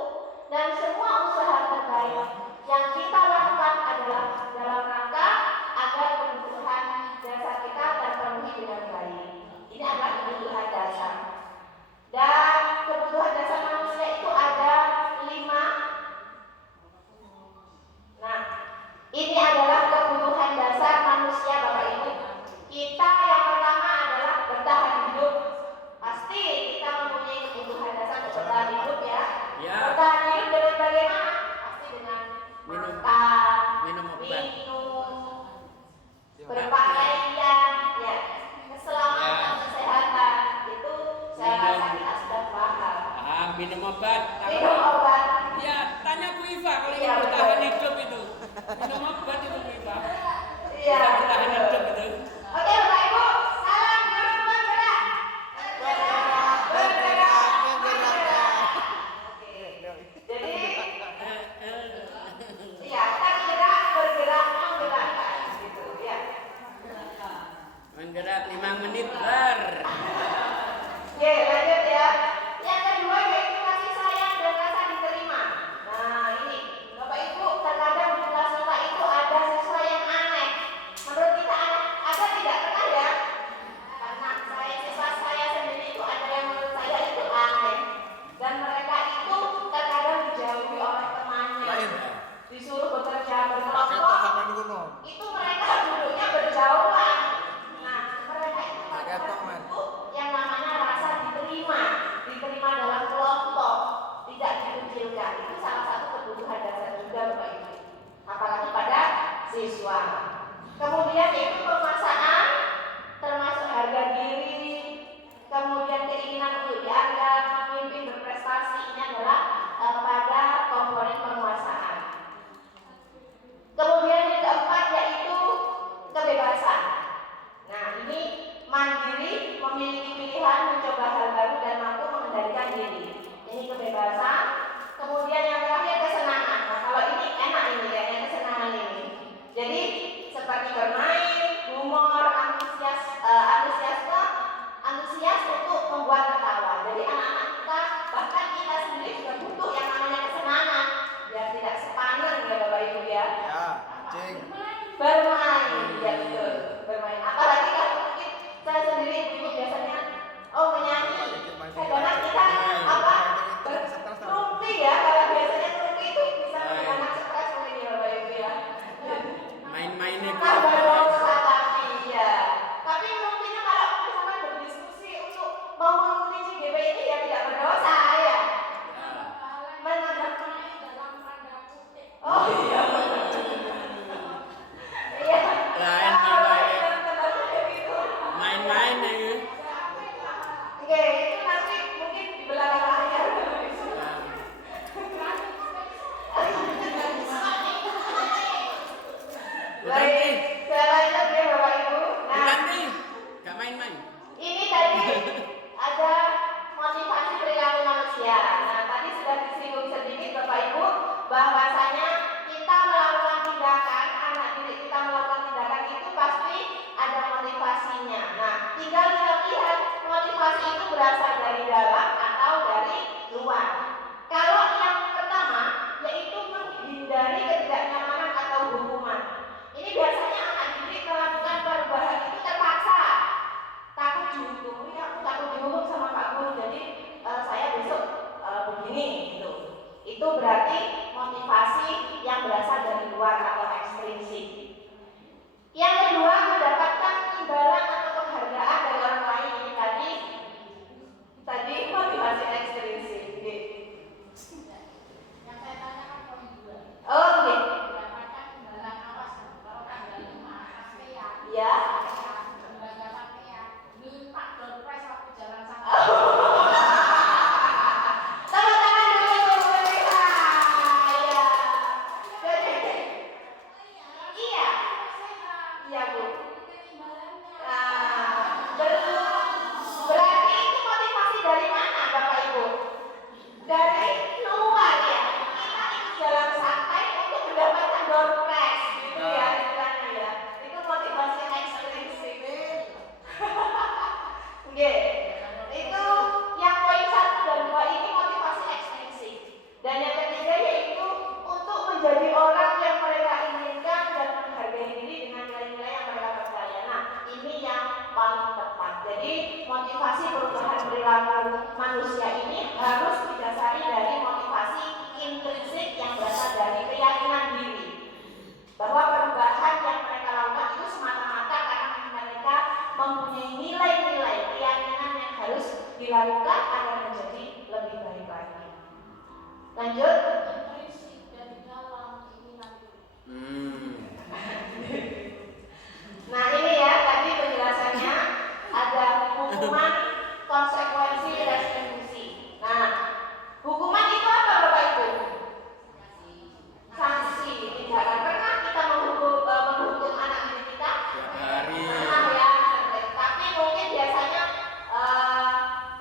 dan semua usaha terbaik yang kita lakukan adalah dalam rangka agar kebutuhan dasar kita terpenuhi dengan baik. Ini adalah kebutuhan dasar. Dan kebutuhan dasar manusia itu ada 5. Nah, ini adalah kebutuhan dasar manusia Bapak Ibu. Kita yang pertama adalah bertahan hidup. Pasti kita mempunyai kebutuhan dasar untuk bertahan hidup ya. Ya. Bertahan hidup dengan bagaimana? Pasti dengan makan, minum obat. berpakaian, ya, keselamatan, kesehatan. Itu saya rasa kita sudah paham. Minum obat. Minum obat. Ya, tanya Bu Iva kalau Iya, ingin bertahan betul. hidup itu. Minum obat itu Bu Iva. Iya. Bisa bertahan betul. hidup itu. Oke Bapak Ibu, salam bergerak, bergerak. Oke. Jadi, iya, kita bergerak, menggerakkan, gitu ya. Menggerak 5 menit ber. Oke, lanjut ya. Yang kedua yaitu kasih sayang dan rasa diterima. Nah, ini Bapak Ibu, terkadang di kelas kita itu ada siswa yang aneh. Menurut kita aneh, ada tidak pernah ya? Karena siswa saya sendiri itu ada yang menurut saya itu aneh. Dan mereka itu terkadang dijauhi oleh temannya. Disuruh bekerja berkelompok. Itu mereka duduknya berjauhan. Nah, mereka itu butuh yang namanya rasa diterima dalam kelompok, tidak dikucilkan. Itu salah satu kebutuhan dasar juga Bapak Ibu. Apalagi pada siswa. Kemudian yaitu penguasaan, termasuk harga diri, kemudian keinginan untuk dianggap, memimpin, berprestasi. Ini adalah pada komponen penguasaan. Kemudian yang keempat yaitu kebebasan. Nah, ini mandiri, memiliki pilihan, mencoba hal baru dan mampu mengendalikan diri. Ini kebebasan. Kemudian yang terakhir kesenangan. Nah, kalau ini enak ini ya, yang kesenangan ini. Jadi seperti bermain, humor, antusias untuk membuat tertawa. Jadi anak-anak kita, bahkan kita sendiri juga butuh yang namanya kesenangan, biar tidak sepanen ya Bapak Ibu ya. Bermain, ya betul, bermain. Apalagi kalau mungkin saya sendiri ibu biasanya menyanyi. Kadang kita berumpi ya, kalau biasanya berumpi itu bisa menggunakan stres mungkin ya Bapak Ibu ya. Main-mainnya Tambah dosa tapi ya. Tapi mungkinnya kalau misalkan berdiskusi untuk mau mengikuti CGP ini ya tidak berdosa ya. Oh iya. Iya. Lain Gitu. main-main ya. Oke, itu nanti mungkin di belakang layar. Baik, saya lanjut ya Bapak Ibu. Nah, Ganti. Gak main-main. ini tadi ada motivasi perilaku manusia. Nah, tadi sudah disinggung sedikit Bapak Ibu bahwasanya kita melakukan tindakan, anak didik kita melakukan tindakan itu pasti ada motivasinya. Nah, tinggal kita lihat motivasi itu berasal dari dalam atau dari luar. Kalau yang pertama yaitu menghindari ketidaknyamanan atau hukuman. Ini biasanya anak didik melakukan perubahan itu terpaksa. Takut dihukum, ya aku takut dihukum sama Pak Guru, jadi saya besok begini gitu. Itu berarti motivasi yang berasal dari luar atau ekstrinsik. Yang kedua, mendapatkan imbalan atau penghargaan dari orang lain. Ini tadi motivasi ekstrinsik. Yang saya tanyakan poin 2. Oh, oke. Mendapatkan imbalan awas kalau tanggal 5 ASEAN. Ya. Lembaga ASEAN minta door prize waktu jalan sama. perilaku manusia ini harus didasari dari motivasi intrinsik yang berasal dari keyakinan diri, bahwa perubahan yang mereka lakukan itu semata-mata karena mereka mempunyai nilai-nilai keyakinan yang harus dilakukan agar menjadi lebih baik lagi. Lanjut. Nah ini ya tadi penjelasannya, ada hukuman, konsekuensi, restitusi. Nah hukuman itu apa Bapak Ibu? Sanksi. Tidak akan pernah kita menghukum anak didik kita. Pernah ya. Tapi mungkin biasanya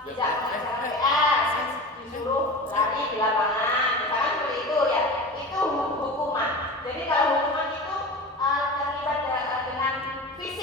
tidak mengajar PS, disuruh lari di lapangan, misalkan seperti itu ya. Itu hukuman. Jadi kalau hukuman itu terlibat dengan fisik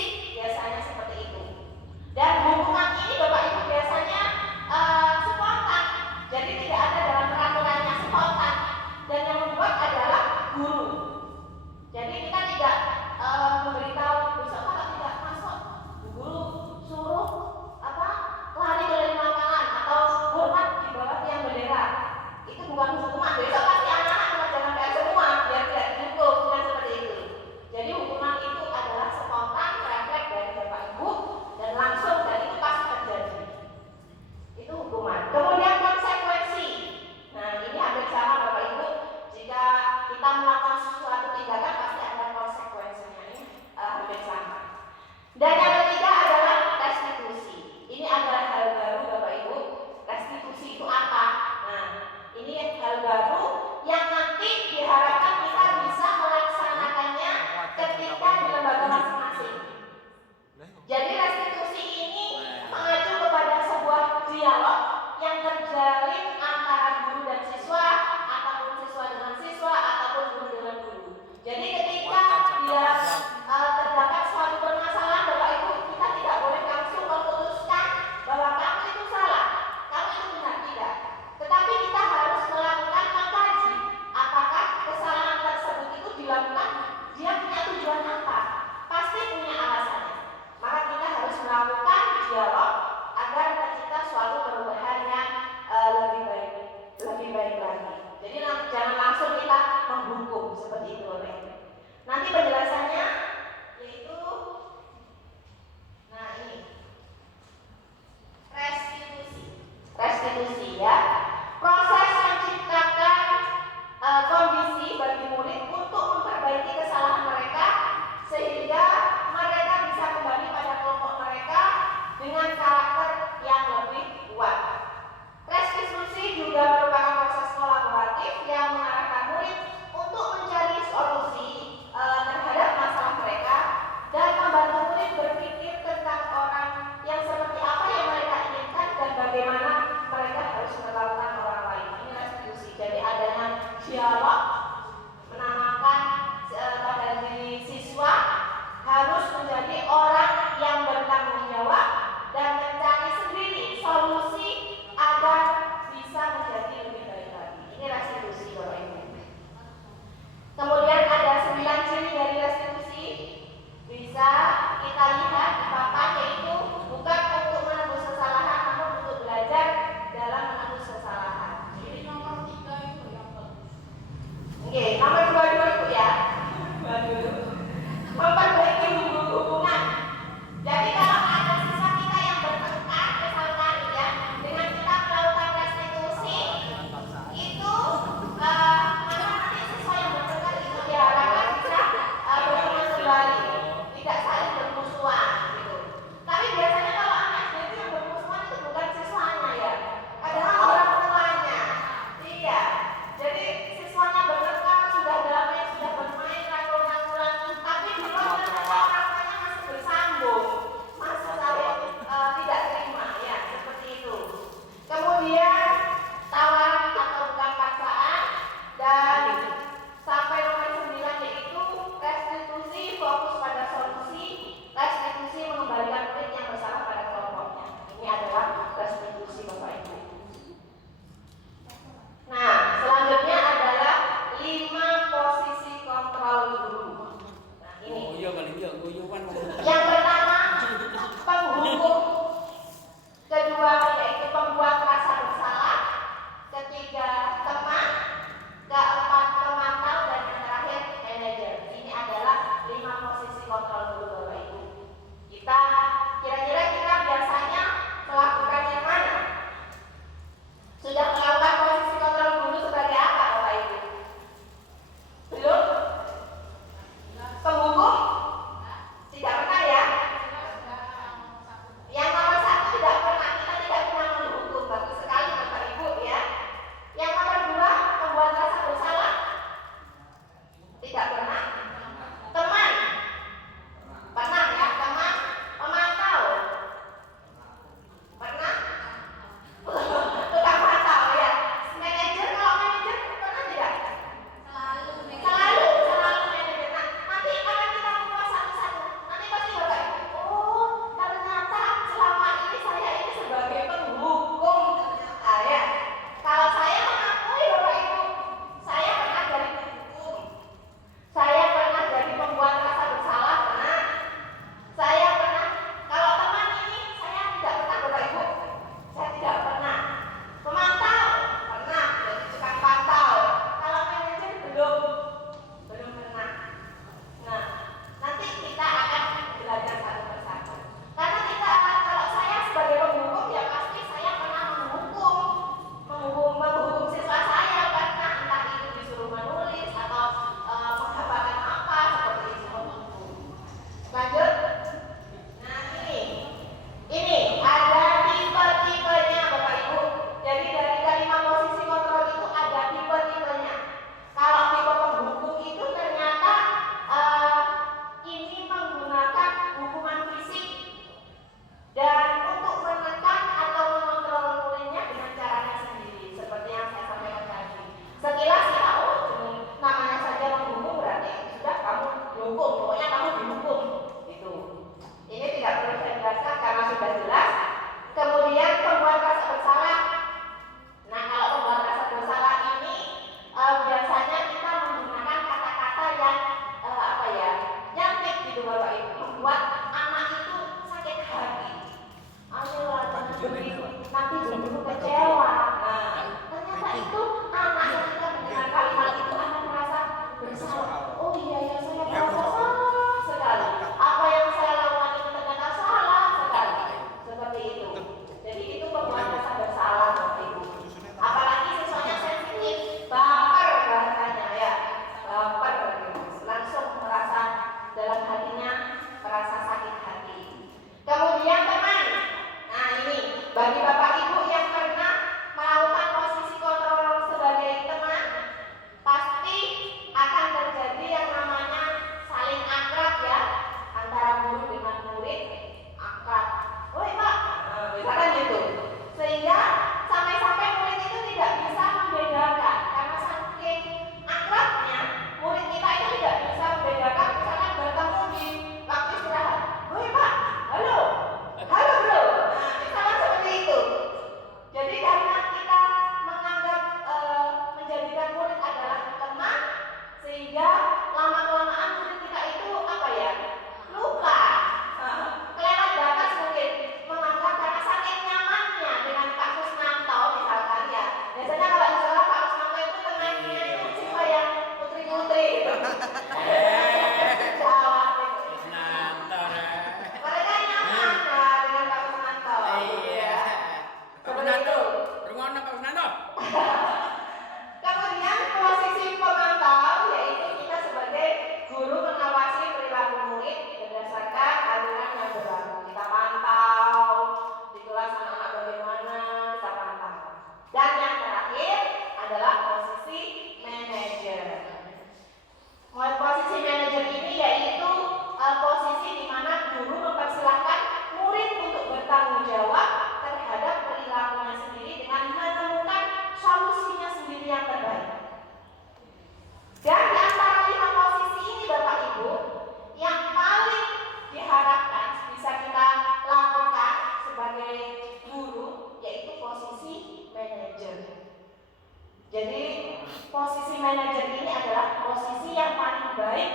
manajer ini adalah posisi yang paling baik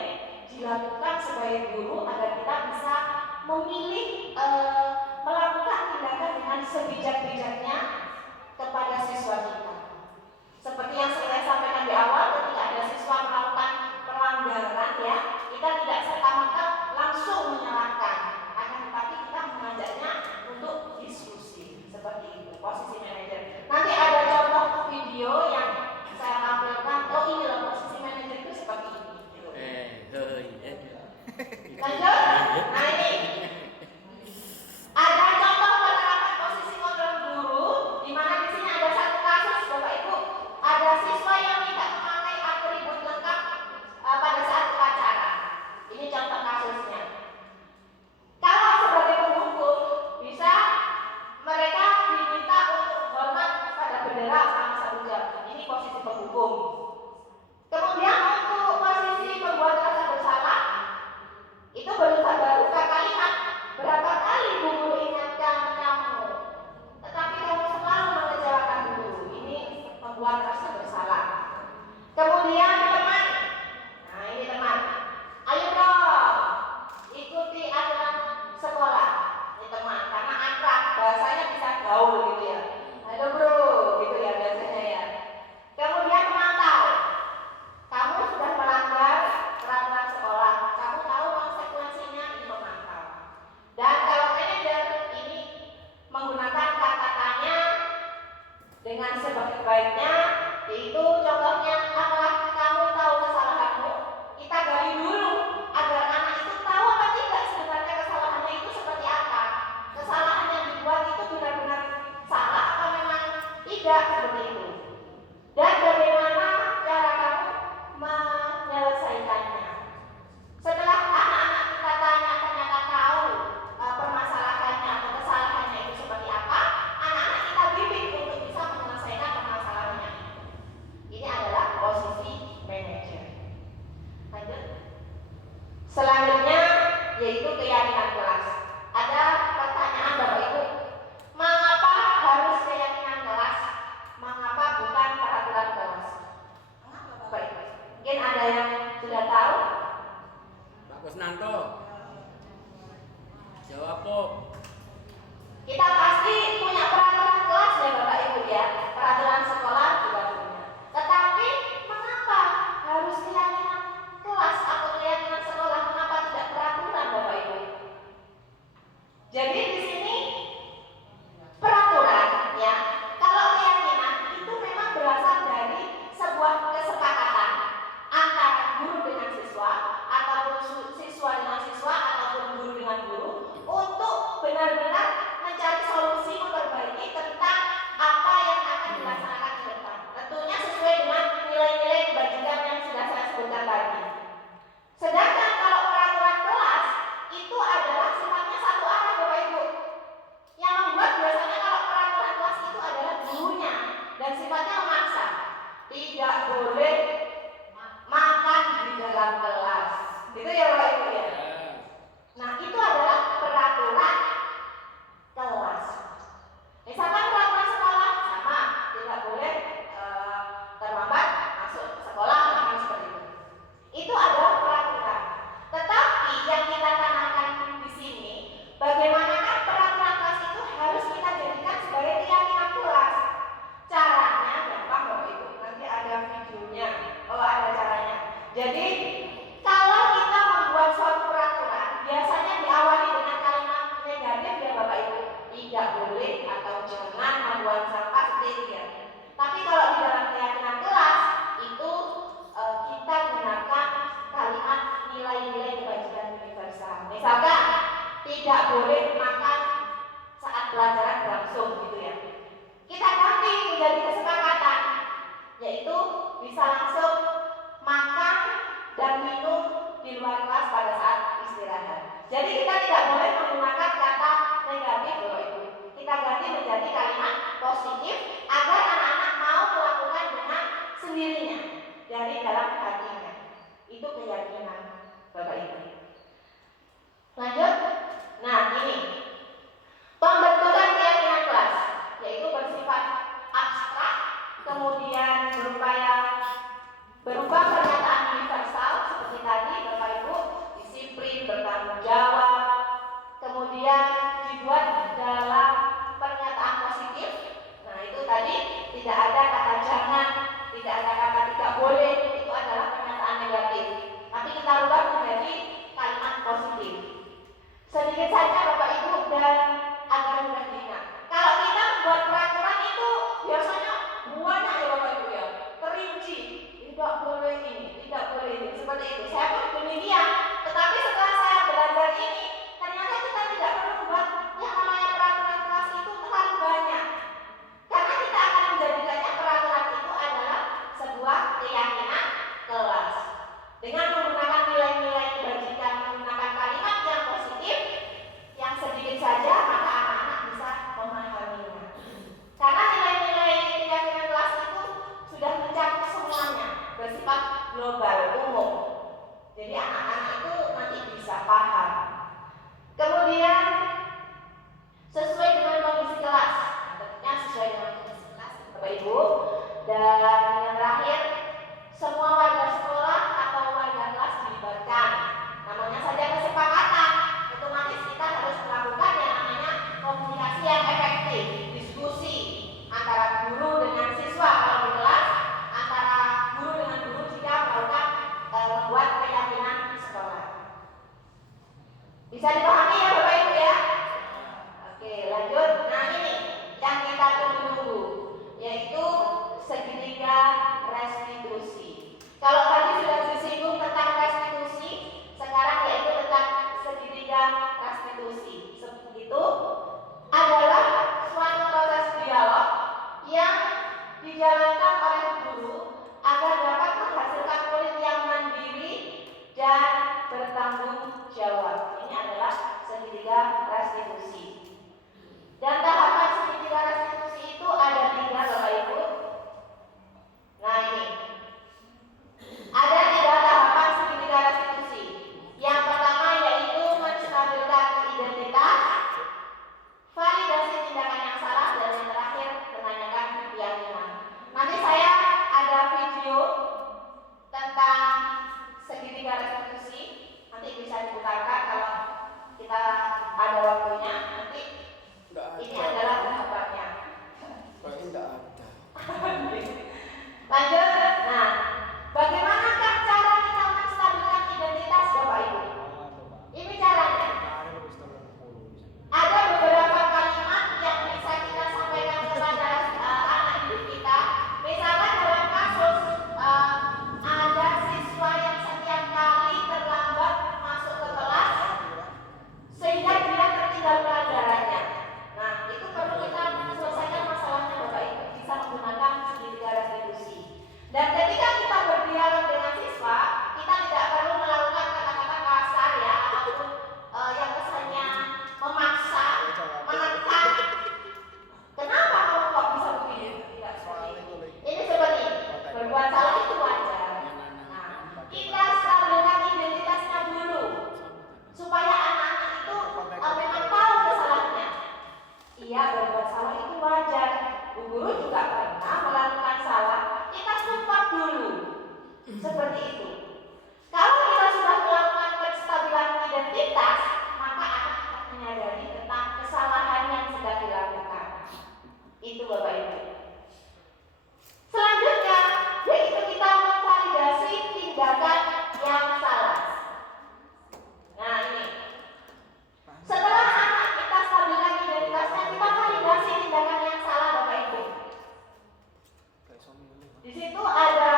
dilakukan sebagai guru agar kita bisa memilih melakukan tindakan dengan sebijak-bijaknya kepada siswa kita. Seperti yang saya sampaikan di awal, ketika ada siswa melakukan pelanggaran ya, kita tidak serta-merta langsung menyalahkan, akan tetapi kita mengajaknya untuk diskusi. Seperti itu posisi manajer. Nanti ada contoh video yang saya tampilkan. Oh ini loh posisi manajer itu seperti ini. Lanjut. Nah ini ada contoh penerapan posisi kontrol guru, di mana di sini ada satu kasus Bapak Ibu, ada siswa yang tidak memakai atribut lengkap pada saat upacara. Ini contoh kasusnya. Kalau sebagai penghukum bisa mereka diminta untuk hormat pada bendera selama 1 jam. Ini posisi penghukum. Kemudian untuk posisi pembuat rasa bersalah itu baru kalimat berapa kali Bu Guru ingatkan kamu, tetapi kamu selalu mengecewakan guru. Ini membuat rasa bersalah. Kemudian teman, nah ini teman, ayo dong ikuti aturan sekolah. Ini teman, karena akrab, bahasanya bisa gaul gitu ya. Ayo bro, gitu ya biasanya ya. Kemudian memantau, kamu sudah melanggar peraturan sekolah, kamu tahu konsekuensinya, ini memantau. Dan kalau manajer ini menggunakan kata-katanya dengan sebaik-baiknya, yaitu contohnya, apakah kamu tahu kesalahanmu? Kita gali dulu agar anak itu tahu apa tidak sebenarnya kesalahannya itu seperti apa. Kesalahan yang dibuat itu benar-benar salah atau memang tidak, seperti itu. Dan bagaimana cara kamu menyelesaikannya. Setelah anak-anak kita tanya ternyata tahu permasalahannya atau kesalahannya itu seperti apa, anak-anak kita bimbing untuk bisa menyelesaikan permasalahannya. Ini adalah posisi manajer. Lanjut. Selanjutnya yaitu keyakinan kelas. Ada pertanyaan Bapak Ibu, mengapa harus keyakinan kelas? Mengapa bukan peraturan kelas? Mengapa Bapak Ibu? Mungkin ada yang sudah tahu? Pak Kusnanto. Jawab kok. Kita pasti punya peraturan kelas ya Bapak Ibu ya. Peraturan sekolah juga punya. Tetapi mengapa harus keyakinan kelas atau keyakinan sekolah? Mengapa tidak peraturan Bapak Ibu? Jadi di sini peraturan ya. Kalau keyakinan itu memang berasal dari sebuah kesepakatan antara guru dengan siswa ataupun siswa dengan siswa ataupun guru dengan guru untuk benar-benar mencari solusi memperbaiki tentang apa yang akan dilaksanakan ke depan. Tentunya sesuai dengan nilai-nilai kebajikan yang sudah saya sebutkan tadi. Sedangkan kalau peraturan kelas itu adalah sifatnya satu arah Bapak Ibu. Yang membuat biasanya kalau peraturan kelas itu adalah gurunya dan sifatnya memaksa. Tidak boleh makan di dalam kelas. Gitu ya Bapak Ibu ya. Nah, itu adalah peraturan kelas. Misalkan peraturan sekolah sama, tidak boleh terlambat masuk sekolah, misalkan seperti itu. Itu adalah peraturan. Tetapi yang kita tanamkan di sini, bagaimanakah peraturan kelas itu harus kita jadikan sebagai keyakinan kelas? Caranya Lanjut. Nah, bagaimanakah cara kita menstabilkan identitas Bapak Ibu? Ini caranya. Ada beberapa kalimat yang bisa kita sampaikan kepada anak didik kita. Misalkan dalam kasus ada siswa yang setiap kali terlambat masuk ke kelas sehingga dia tertinggal pelajarannya. Nah, itu perlu kita selesaikan masalahnya Bapak Ibu, bisa menggunakan segitiga restitusi. Dan ketika kita berdialog dengan siswa, kita tidak perlu melakukan kata-kata kasar ya, ataupun yang kesannya memaksa, menekan. Kenapa kamu kok bisa begini? Tidak seperti itu. Ini seperti ini. Berbuat salah itu wajar. Nah, kita stabilkan identitasnya dulu supaya anak-anak itu memang tahu kesalahannya. Iya, berbuat salah itu wajar. Bu guru juga pernah melakukan salah. Kita support dulu. Seperti itu. Kalau kita sudah melakukan penstabilan identitas, maka anak akan menyadari tentang kesalahan yang sedang dilakukan. Itu Bapak Ibu. Selanjutnya, yaitu kita memvalidasi tindakan yang salah. Nah ini. Setelah anak kita stabilkan identitasnya, kita validasi tindakan yang salah Bapak Ibu. Di situ ada,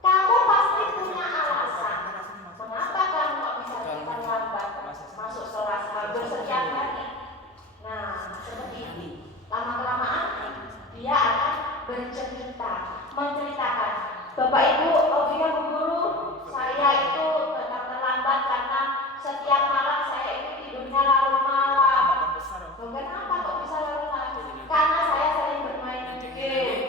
kamu pasti punya alasan. Mengapa kamu kok bisa terlambat masuk kelas setiap hari? Nah, seperti ini. Lama-kelamaan dia akan bercerita, menceritakan. Bapak Ibu, Ovia Bu Guru, saya itu tetap terlambat karena setiap malam saya itu tidurnya larut malam. Kenapa kok bisa larut malam? Karena saya sering bermain game,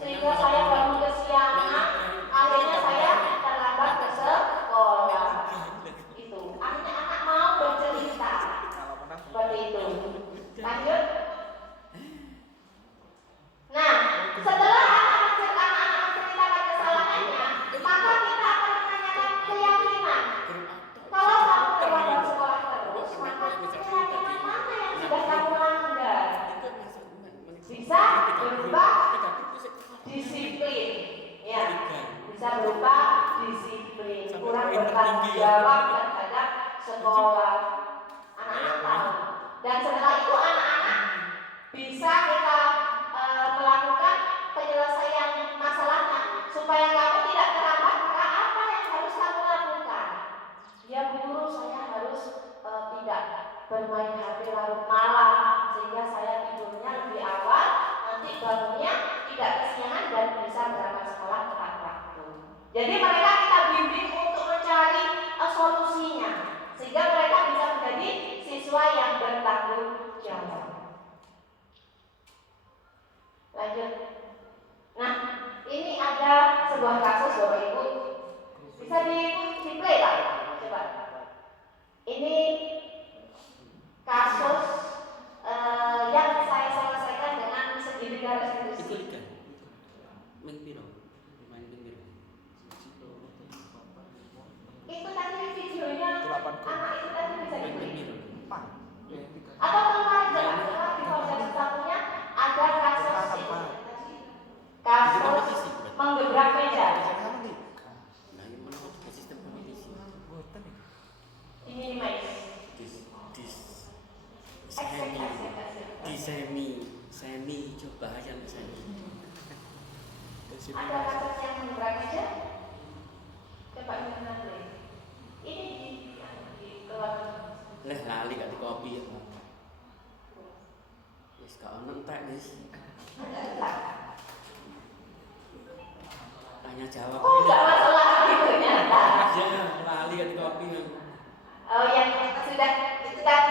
sehingga saya bangun kesiangan. Akhirnya saya terlambat ke sekolah. Itu, anak-anak mau bercerita seperti itu. Lanjut. Nah, setelah anak-anak menceritakan kesalahannya, maka kita akan menanyakan keyakinan. Kalau kamu terlambat sekolah terus, maka keyakinan mana yang sudah kamu langgar? Bisa berupa disiplin, ya, bisa berupa disiplin, kurang bertanggung jawab terhadap sekolah. Anak-anak tahu. Dan setelah itu anak-anak bisa kita melakukan penyelesaian masalahnya supaya kamu tidak terlambat. Maka apa yang harus kamu lakukan? Ya Bu Guru, saya harus tidak bermain HP larut malam sehingga saya tidurnya lebih awal, nanti bangunnya tidak kesiangan dan bisa berangkat sekolah tepat waktu. Jadi mereka kita bimbing untuk mencari solusinya sehingga mereka bisa menjadi siswa yang bertanggung jawab. Lanjut. Nah, ini ada sebuah kasus Bapak Ibu. Bisa di play Pak? Coba. Ini kasus yang saya selesaikan dengan segitiga restitusi. Itu tadi videonya anak itu tadi bisa di play. Atau kemarin jelas di proses satunya ada kasus menggebrak meja. Ini Mas. Semi coba aja semi. Ada kasus yang menggebrak meja. Coba ini. Ini di keluar. Lah lali gak di kopi ya. Wis gak ono entek wis. Tanya jawab. Oh, enggak masalah gitu ternyata. Ya, lali gak di kopi. Oh, yang sudah itu kan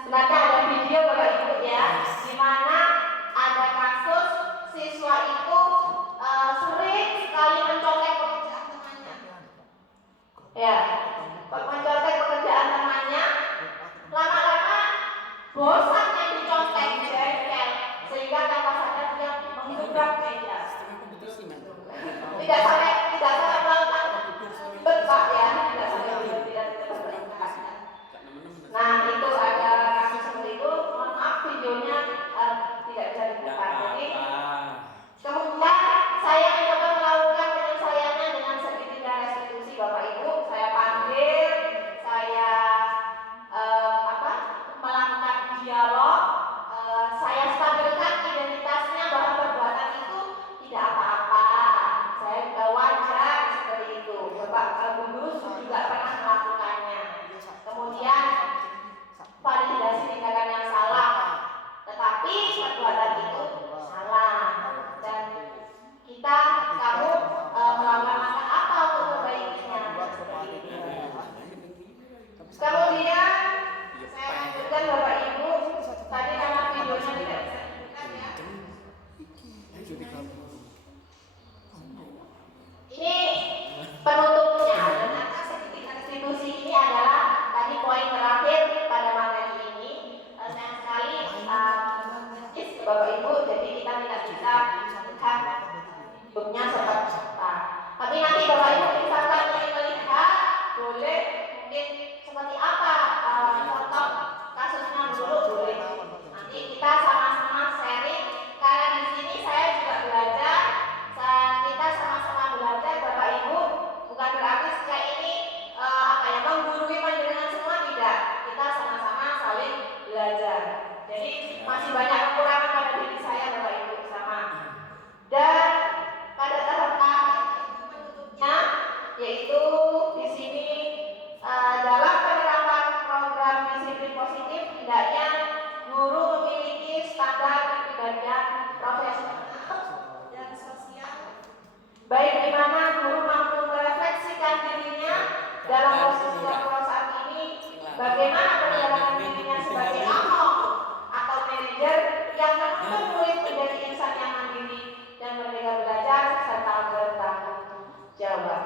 sebenarnya ada video Bapak Ibu ya, di mana ada kasus siswa itu sering sekali mencolek pekerjaan temannya. Ya, mencolek pekerjaan temannya, lama-lama bosan yang dicontek jengkel, sehingga tanpa sadar dia menggebrak meja. Tidak sampai melakukan betak ya, tidak sampai tidak. Nah itu ada kasus perbuatan itu salah dan kamu melakukan langkah apa untuk memperbaikinya. Kemudian saya lanjutkan Bapak Ibu, tadi karena videonya tidak bisa dibuka ya. Ini penutupnya dan atas sedikit restitusi ini adalah tadi poin terakhir pada materi ini. Sayang sekali Bapak Ibu, jadi kita tidak bisa melihat bentuknya seperti apa. Tapi nanti Bapak Ibu misalkan ingin melihat, boleh mungkin seperti apa contoh kasusnya dulu boleh. Nanti kita sama-sama sharing karena di sini saya juga belajar. Kita sama-sama belajar Bapak Ibu, bukan berarti setelah ini menggurui panjenengan semua, tidak. Kita sama-sama saling belajar. Jadi masih banyak kekurangan pada diri saya Bapak Ibu sama. Dan pada tahap penutupnya yaitu di sini dalam penerapan program disiplin positif hendaknya guru memiliki standar kepribadian profesional dan sosial, baik di mana guru mampu merefleksikan dirinya dalam posisi kontrol saat ini, bagaimana perjalanan dirinya sebagai among atau manajer yang menuntun murid menjadi insan yang mandiri dan merdeka belajar serta bertanggung jawab.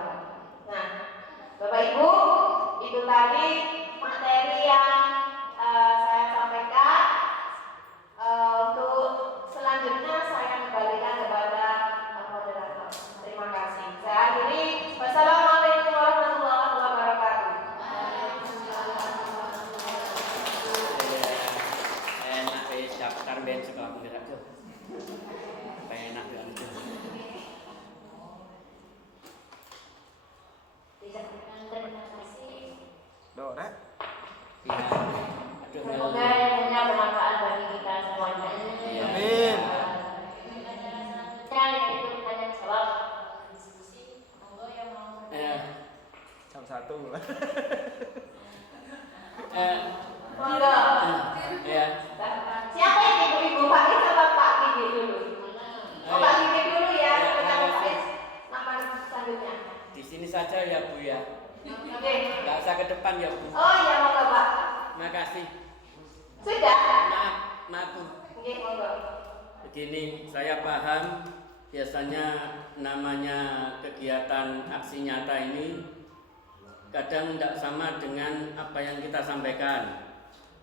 Nah, Bapak Ibu, itu tadi materi yang saya sampaikan. Untuk selanjutnya saya kembalikan kepada moderator. Terima kasih. Saya akhiri. Wassalamualaikum warahmatullahi wabarakatuh. Enak daftar ben sekolah gerak tuh. Enak banget. Terima kasih. Dora. Semoga ilmunya bermanfaat bagi kita semuanya. Amin. Yang itu tanya jawab diskusi. Monggo yang mau. Jam 1. Monggo. Ya. Siapa yang ibu-ibu Pak Is atau Pak Gigi dulu? Oh, Pak Gigi dulu ya. Kita Pak Is nama selanjutnya. Di sini saja ya Bu ya. Oke. Enggak usah ke depan ya Bu. Oh iya, monggo Pak. Makasih. Sudah. Maaf Bu. Oke, monggo. Begini, saya paham biasanya namanya kegiatan aksi nyata ini kadang tidak sama dengan apa yang kita sampaikan.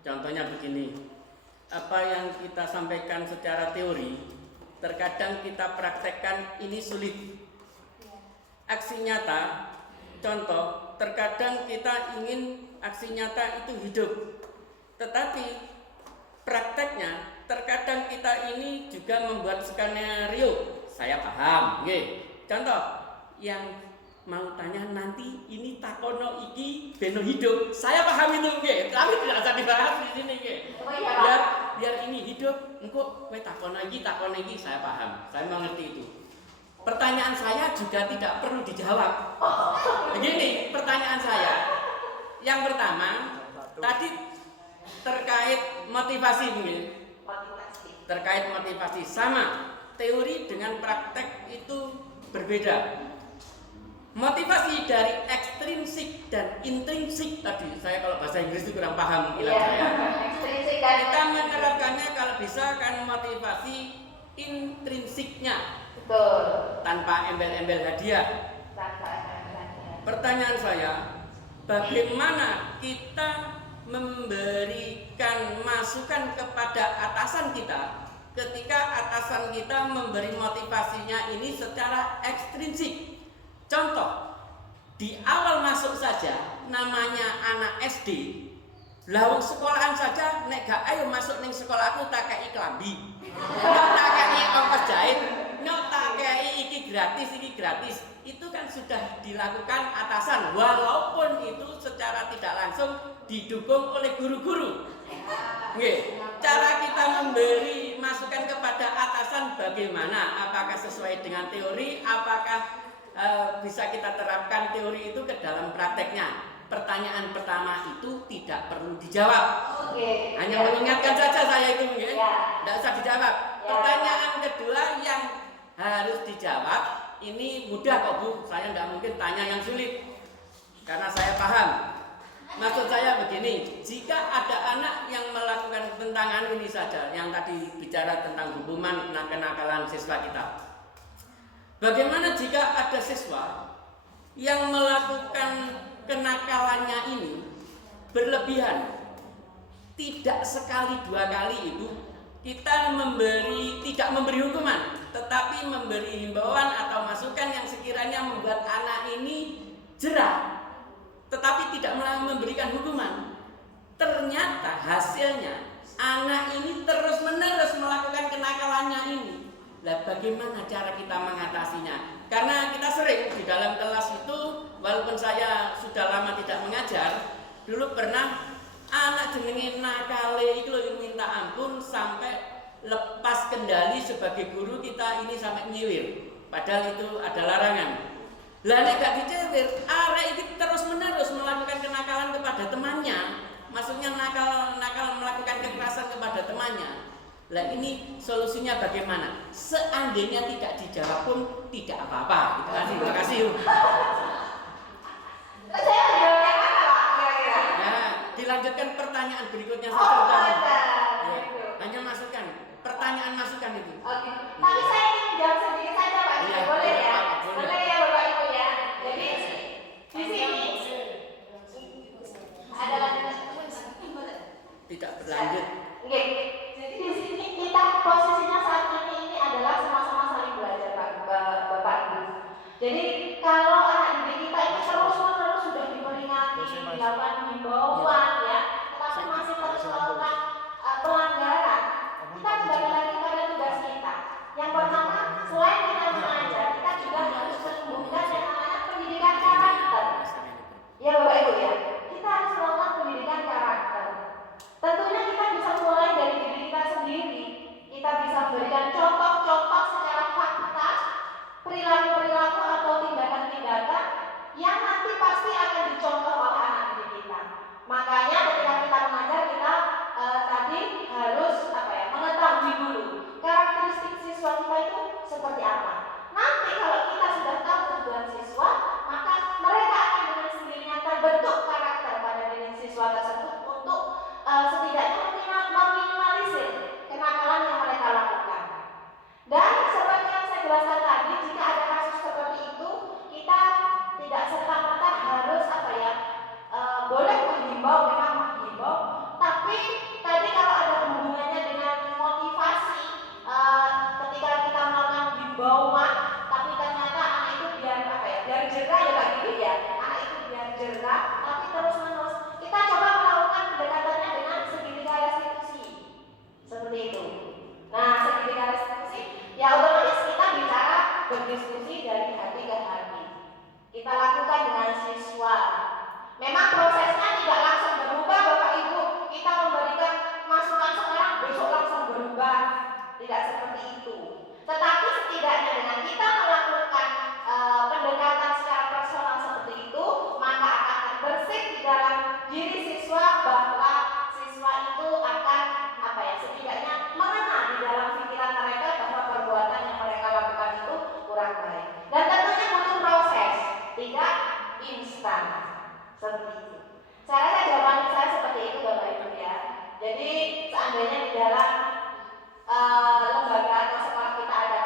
Contohnya begini, apa yang kita sampaikan secara teori terkadang kita praktekkan ini sulit. Aksi nyata, contoh, terkadang kita ingin aksi nyata itu hidup, tetapi prakteknya terkadang kita ini juga membuat skenario. Saya paham, contoh yang mau tanya nanti ini takono iki beno hidup. Saya paham itu, tapi tidak usah dibahas di sini, biar ini hidup. Engko kowe takono iki saya paham. Saya mengerti itu. Pertanyaan saya juga tidak perlu dijawab. Begini pertanyaan saya. Yang pertama, tadi terkait motivasi mungkin. Terkait motivasi sama, teori dengan praktek itu berbeda. Motivasi dari ekstrinsik dan intrinsik tadi, saya kalau bahasa Inggris itu kurang paham saya. Kita menerapkannya kalau bisa kan motivasi intrinsiknya. Betul. Tanpa embel-embel hadiah. Pertanyaan saya, bagaimana kita memberikan masukan kepada atasan kita ketika atasan kita memberi motivasinya ini secara ekstrinsik? Contoh, di awal masuk saja namanya anak SD, lawang sekolahan saja nek gak ayo masuk ning sekolahku tak kei klambi, tak kei ongkos jahit, tak kei iki gratis. Itu kan sudah dilakukan atasan, walaupun itu secara tidak langsung didukung oleh guru-guru. Cara kita memberi masukan kepada atasan bagaimana? Apakah sesuai dengan teori? Apakah bisa kita terapkan teori itu ke dalam prakteknya? pertanyaan pertama itu tidak perlu dijawab. Oke. Hanya mengingatkan saja saya itu, ya. Ya. Tidak usah dijawab. Ya. Pertanyaan kedua yang harus dijawab ini mudah kok Bu. Saya nggak mungkin tanya yang sulit karena saya paham. Maksud saya begini, jika ada anak yang melakukan tentangan ini saja, yang tadi bicara tentang hukuman kenakalan siswa kita. Bagaimana jika ada siswa yang melakukan kenakalannya ini berlebihan? Tidak sekali dua kali itu kita tidak memberi hukuman, tetapi memberi himbauan atau masukan yang sekiranya membuat anak ini jerah, tetapi tidak memberikan hukuman. Ternyata hasilnya anak ini terus-menerus melakukan kenakalannya ini. Lah bagaimana cara kita mengatasinya? Karena kita sering di dalam kelas itu, walaupun saya sudah lama tidak mengajar, dulu pernah anak jenenge nakale itu minta ampun sampai lepas kendali sebagai guru kita ini sampai nyiwir. Padahal itu ada larangan. Lah nek gak dicewir, arek iki terus-menerus melakukan kenakalan kepada temannya. Maksudnya nakal melakukan kekerasan kepada temannya. Lah ini solusinya bagaimana? Seandainya tidak dijawab pun tidak apa-apa. Terima kasih. Saya jawab yang mana Pak kira-kira? Nah, dilanjutkan pertanyaan berikutnya Oh, saja. ada. Ya, Gitu. hanya masukan, pertanyaan masukan itu. Oke. Tapi saya ingin menjawab sedikit saja Pak. Iya, Boleh ya? boleh. Boleh ya Bapak Ibu ya. Jadi di sini ada lanjutan. Tidak berlanjut. Oke. Jadi di sini kita posisinya saat ini adalah sama-sama saling belajar Bapak Ibu. Jadi kalau anak didik kita ini terus-menerus sudah diperingati, dilakukan himbauan ya, tetapi masih terus melakukan pelanggaran, kita kembali lagi pada tugas kita. Yang pertama, selain kita mengajar, kita juga harus menumbuhkan yang namanya pendidikan karakter. Ya Bapak Ibu ya, kita harus melakukan pendidikan karakter. Tentunya kita bisa mulai dari diri kita sendiri. Kita bisa memberikan contoh-contoh secara fakta, perilaku-perilaku atau tindakan-tindakan yang nanti pasti akan dicontoh oleh anak didik kita. Makanya ketika kita mengajar kita tadi harus mengetahui dulu karakteristik siswa kita itu seperti apa. Nanti kalau kita sudah tahu tujuan siswa, maka mereka akan dengan sendirinya terbentuk karakter pada diri siswa tersebut untuk setidaknya meminimalisir kenakalan yang mereka lakukan. Dan seperti yang saya jelaskan tadi, jika ada kasus seperti itu, kita tidak serta-merta harus boleh menghimbau, memang menghimbau. Tapi tadi kalau ada hubungannya dengan motivasi, ketika kita melakukan himbauan, tapi ternyata anak itu biar jerah ya Pak Gigi ya, anak itu biar jerah, tapi terus-menerus kita coba melakukan pendekatannya dengan segitiga restitusi, seperti itu. Nah, segitiga restitusi, ya otomatis kita bicara berdiskusi dari hati ke hati. Kita lakukan dengan siswa. Memang prosesnya tidak langsung berubah Bapak Ibu. Kita memberikan masukan sekarang, besok langsung berubah. Tidak seperti itu. Tetapi setidaknya dengan kita melakukan pendekatan secara personal seperti itu, maka akan terbersih di dalam diri siswa bahwa siswa itu akan setidaknya mengenal di dalam pikiran mereka bahwa perbuatan yang mereka lakukan itu kurang baik. Dan tentunya butuh proses, tidak instan. Seperti itu. Saya rasa jawaban saya seperti itu Bapak Ibu ya. Jadi seandainya di dalam lembaga atau sekolah kita ada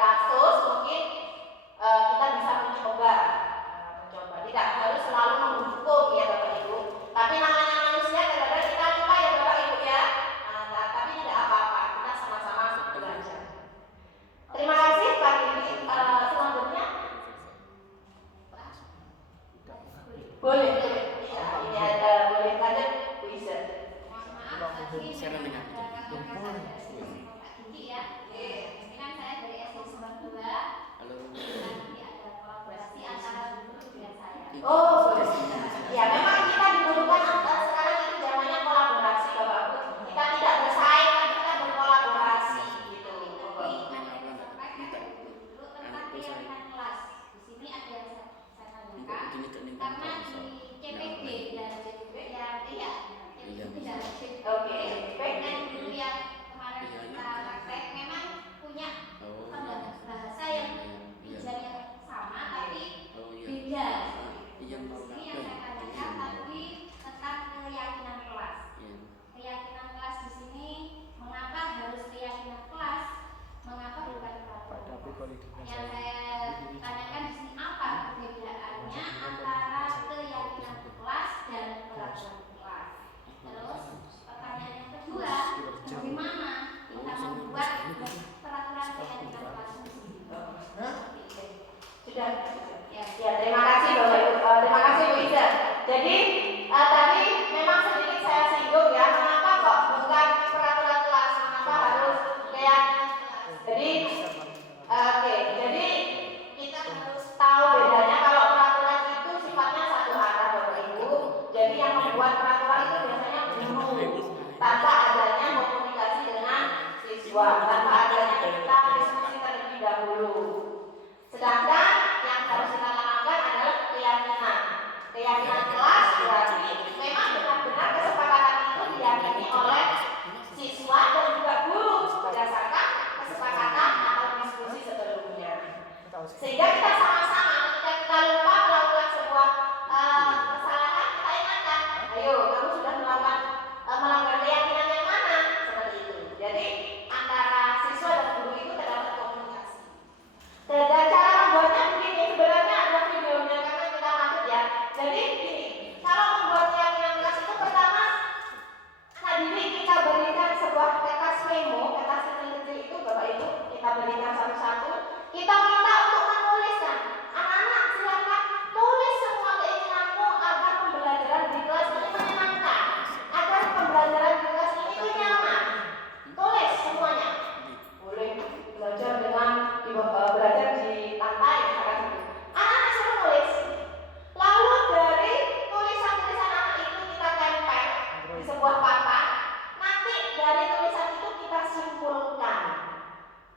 satu-satu. Kita minta untuk menuliskan. Anak-anak silakan tulis semua keinginanmu agar pembelajaran di kelas ini menyenangkan, agar pembelajaran di kelas ini nyaman. Tulis semuanya. Boleh belajar dengan belajar di lantai misalkan. Anak-anak suruh nulis. Lalu dari tulisan-tulisan anak itu kita tempel di sebuah papan. Nanti dari tulisan itu kita simpulkan.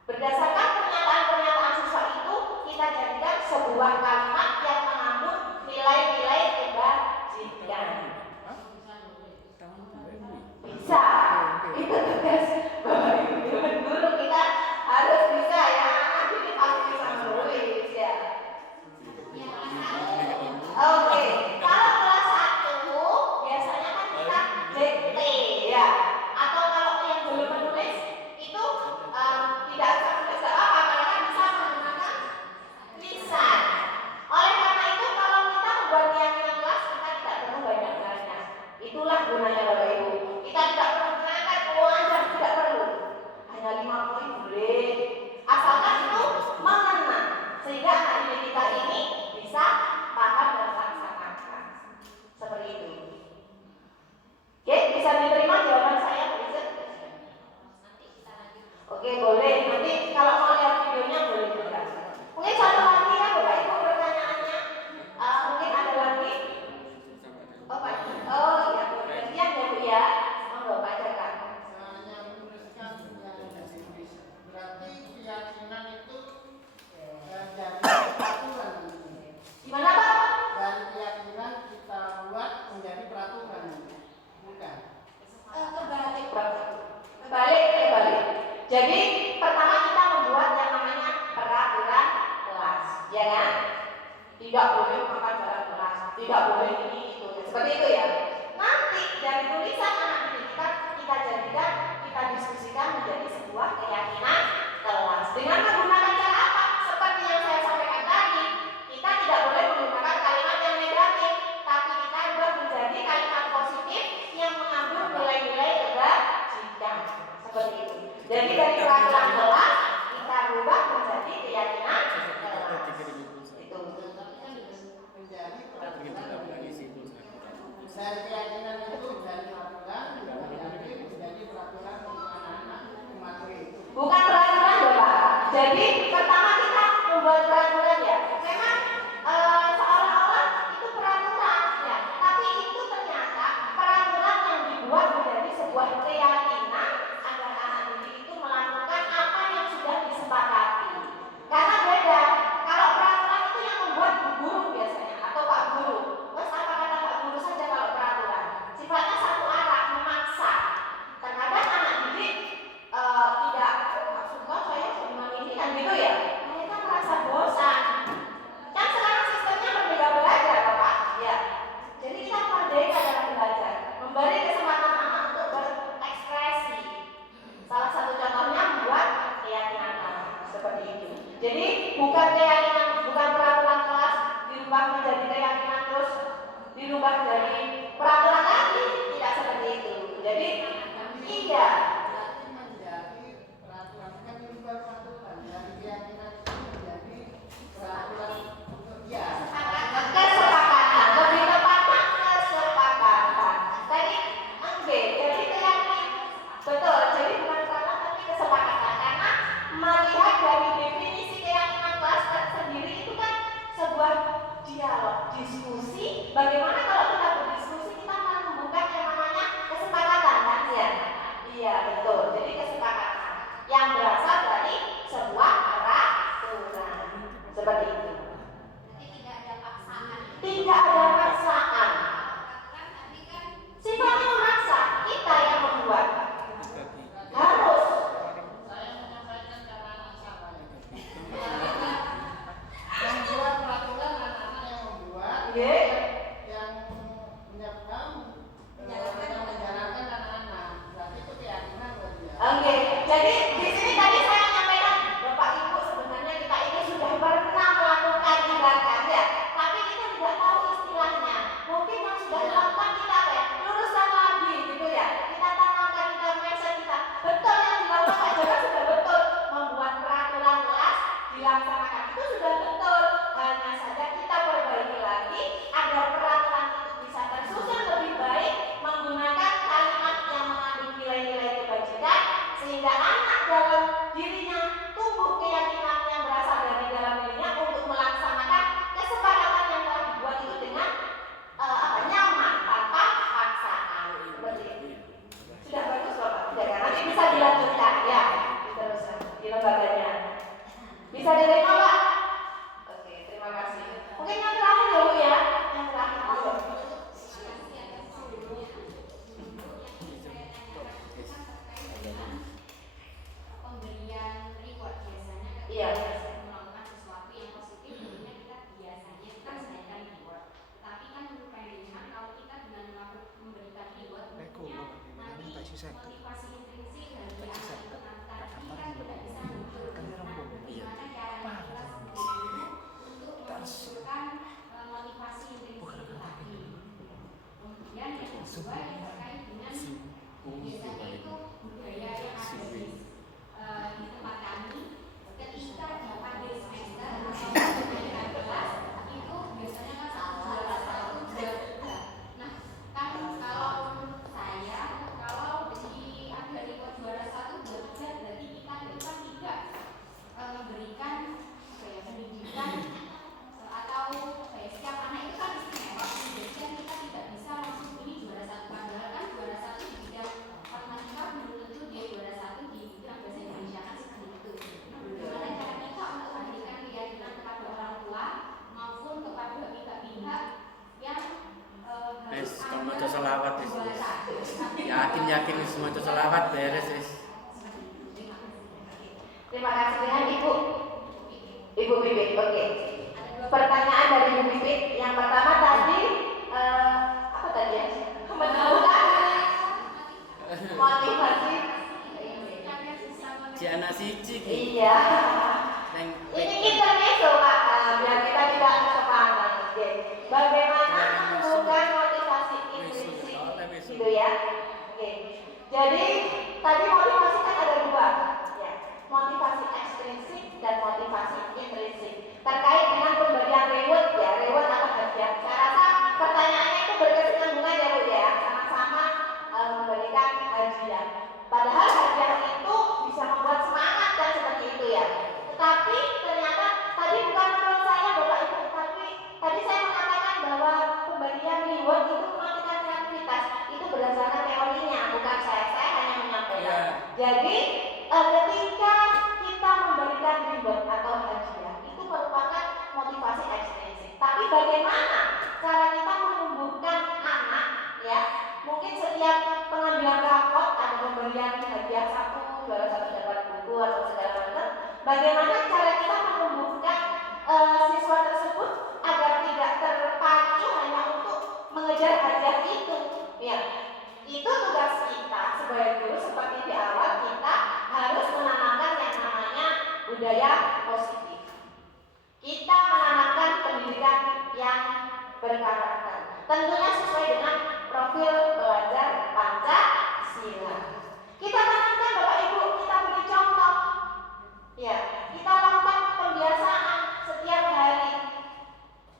Berdasarkan pernyataan-pernyataan siswa itu, kita jadikan sebuah kalimat yang mengandung nilai-nilai kebajikan. Bisa. Itu tugas Bapak Ibu guru, kita harus bisa ya. Anak ini pasti bisa menulis ya. Oke, kalau kelas 1 biasanya kan kita dikte ya. Atau kalau yang belum menulis itu tidak bisa menulis apa karena bisa menggunakan lisan. Oleh karena itu kalau kita membuat keyakinan kelas kita tidak perlu banyak-banyak. Itulah gunanya Bapak Ibu. Kita tidak perlu menggunakan uang dan tidak perlu. Hanya 5 poin boleh. Asalkan itu mengena sehingga anak didik kita ini bisa paham dan laksanakan. Seperti itu. Oke, bisa diterima jawaban saya, Richard? Oke, boleh. Nanti kalau mau lihat videonya boleh juga. Mungkin satu lagi ya Bapak Ibu pertanyaannya. Mungkin ada lagi? Oh, Pak. Oh iya, gantian ya Bu ya. Monggo Pak Jaka. Berarti keyakinan itu dari peraturan. Gimana Pak? Dari keyakinan kita buat menjadi peraturan, bukan? Kebalik. Jadi pertama kita membuat yang namanya peraturan kelas, ya kan? Tidak boleh makan dalam kelas, tidak boleh ini itu, seperti itu ya. Nanti dari tulisan anak didik kita jadikan, kita diskusikan menjadi sebuah keyakinan kelas. Dengan menggunakan cara apa? Seperti yang saya sampaikan tadi, kita tidak boleh menggunakan kalimat yang negatif, tapi kita buat menjadi kalimat positif yang mengandung nilai-nilai kebajikan. Seperti itu. Jadi dari peraturan kelas kita rubah menjadi keyakinan kelas. Itu. Menjadi peraturan. Dari keyakinan itu dari peraturan menjadi peraturan untuk anak-anak umat itu. Bukan peraturan Bapak. Jadi pertama kita membuat peraturan ya. Memang seolah-olah itu peraturan ya. Tapi itu ternyata peraturan yang dibuat menjadi sebuah keyakinan agar anak didik itu melakukan apa yang sudah disepakati. Karena beda. Kalau peraturan itu yang membuat bu guru biasanya atau Pak Guru. Terus apa kata Pak Guru saja kalau peraturan. Sifatnya satu arah, memaksa. Terkadang anak didik tidak maksudnya saya cuma ini kan gitu ya. Mereka merasa bosan. Kan sekarang sistemnya berbeda belajar Bapak. Ya. Jadi kita merdeka dalam belajar, memberi kesempatan anak untuk berekspresi. Salah satu contohnya membuat keyakinan anak seperti itu. Jadi bukan keyakinan, bukan peraturan kelas dirubah menjadi keyakinan terus dirubah dari peraturan lagi, tidak seperti itu. Jadi iya. Berarti menjadi peraturan, kan dirubah peraturan dari keyakinan itu menjadi peraturan untuk dia. Kesepakatan, lebih tepatnya kesepakatan. Tadi enggak, jadi keyakinan betul. Jadi bukan peraturan tapi kesepakatan karena melihat dari definisi keyakinan kelas sendiri itu kan sebuah dialog, diskusi. Bagaimana kalau kita berdiskusi kita menumbuhkan yang namanya kesepakatan kan ya? Iya betul. Jadi kesepakatan yang berasal dari sebuah peraturan seperti itu. Tidak ada paksaan. Sifatnya memaksa, kita yang membuat. Harus. Saya menyampaikan cara anak sama yang membuat peraturan anak-anak yang membuat, Ye. yang Bisa diterima Pak? Oke, terima kasih. Mungkin yang terakhir ya Bu ya. Yang terakhir dulu. Pemberian reward biasanya Iya. melakukan sesuatu yang positif, tentunya kita biasanya sediakan reward. Tetapi kan menurut Pak kalau kita dengan memberikan reward, tentunya nanti motivasi intrinsik dari anak itu tadi kan tidak bisa muncul. Bagaimana cara kita sebenarnya untuk memunculkan motivasi intrinsik tadi. Kemudian yang kedua yang terkait dengan biasanya itu budaya yang ada di tempat kami ketika pada semester atau kenaikan kelas itu biasanya kan juara satu juara tiga. Nah kan kalau menurut saya kalau ada reward juara satu juara tiga berarti kita itu kan tidak memberikan pendidikan atau setiap anak itu kan istimewa, jadi kan kita tidak bisa langsung ini juara satu, padahal kan juara satu di bidang matematika belum tentu dia juara satu di bidang bahasa Indonesia kan seperti itu. Bagaimana cara kita untuk memberikan keyakinan kepada orang tua maupun kepada pihak-pihak yang Kamu mau selawat wis. Yakin semua itu selawat beres wis. Terima kasih dengan Ibu Bibit. Oke. Pertanyaan dari Ibu Bibit. Yang pertama tadi apa tadi ya? Menemukan motivasi. Ciana siji ki. Iya. Neng Ini intermezzo Pak, biar kita tidak sepanjang. Oke. Bagaimana menemukan motivasi intrinsik, gitu ya? Oke. Jadi tadi motivasi kan ada dua, ya. Motivasi ekstrinsik dan motivasi intrinsik. Terkait dengan pemberian reward ya, reward apa hadiah? Saya rasa pertanyaannya itu berkesinambungan ya Bu ya, sama-sama memberikan hadiah. Padahal hadiah itu bisa membuat semangat kan seperti itu ya. Tetapi ternyata tadi bukan menurut saya Bapak Ibu, tapi tadi saya mengatakan bahwa pemberian reward itu mematikan kreativitas. Itu berdasarkan teorinya, bukan saya hanya menyampaikan. Jadi ketika kita memberikan reward atau hadiah itu merupakan motivasi ekstrinsik. Tapi bagaimana cara kita menumbuhkan anak ya? Mungkin setiap pengambilan rapot ada pemberian hadiah satu dapat buku atau segala macam. Bagaimana cara kita menumbuhkan siswa tersebut agar tidak terpacu hanya untuk mengejar hadiah itu? Ya, itu tugas kita sebagai guru. Seperti di awal kita harus menanamkan yang namanya budaya positif. Kita menanamkan pendidikan yang berkarakter. Tentunya sesuai dengan profil belajar Pancasila. Kita tanamkan Bapak Ibu, kita beri contoh. Ya, kita lakukan pembiasaan setiap hari.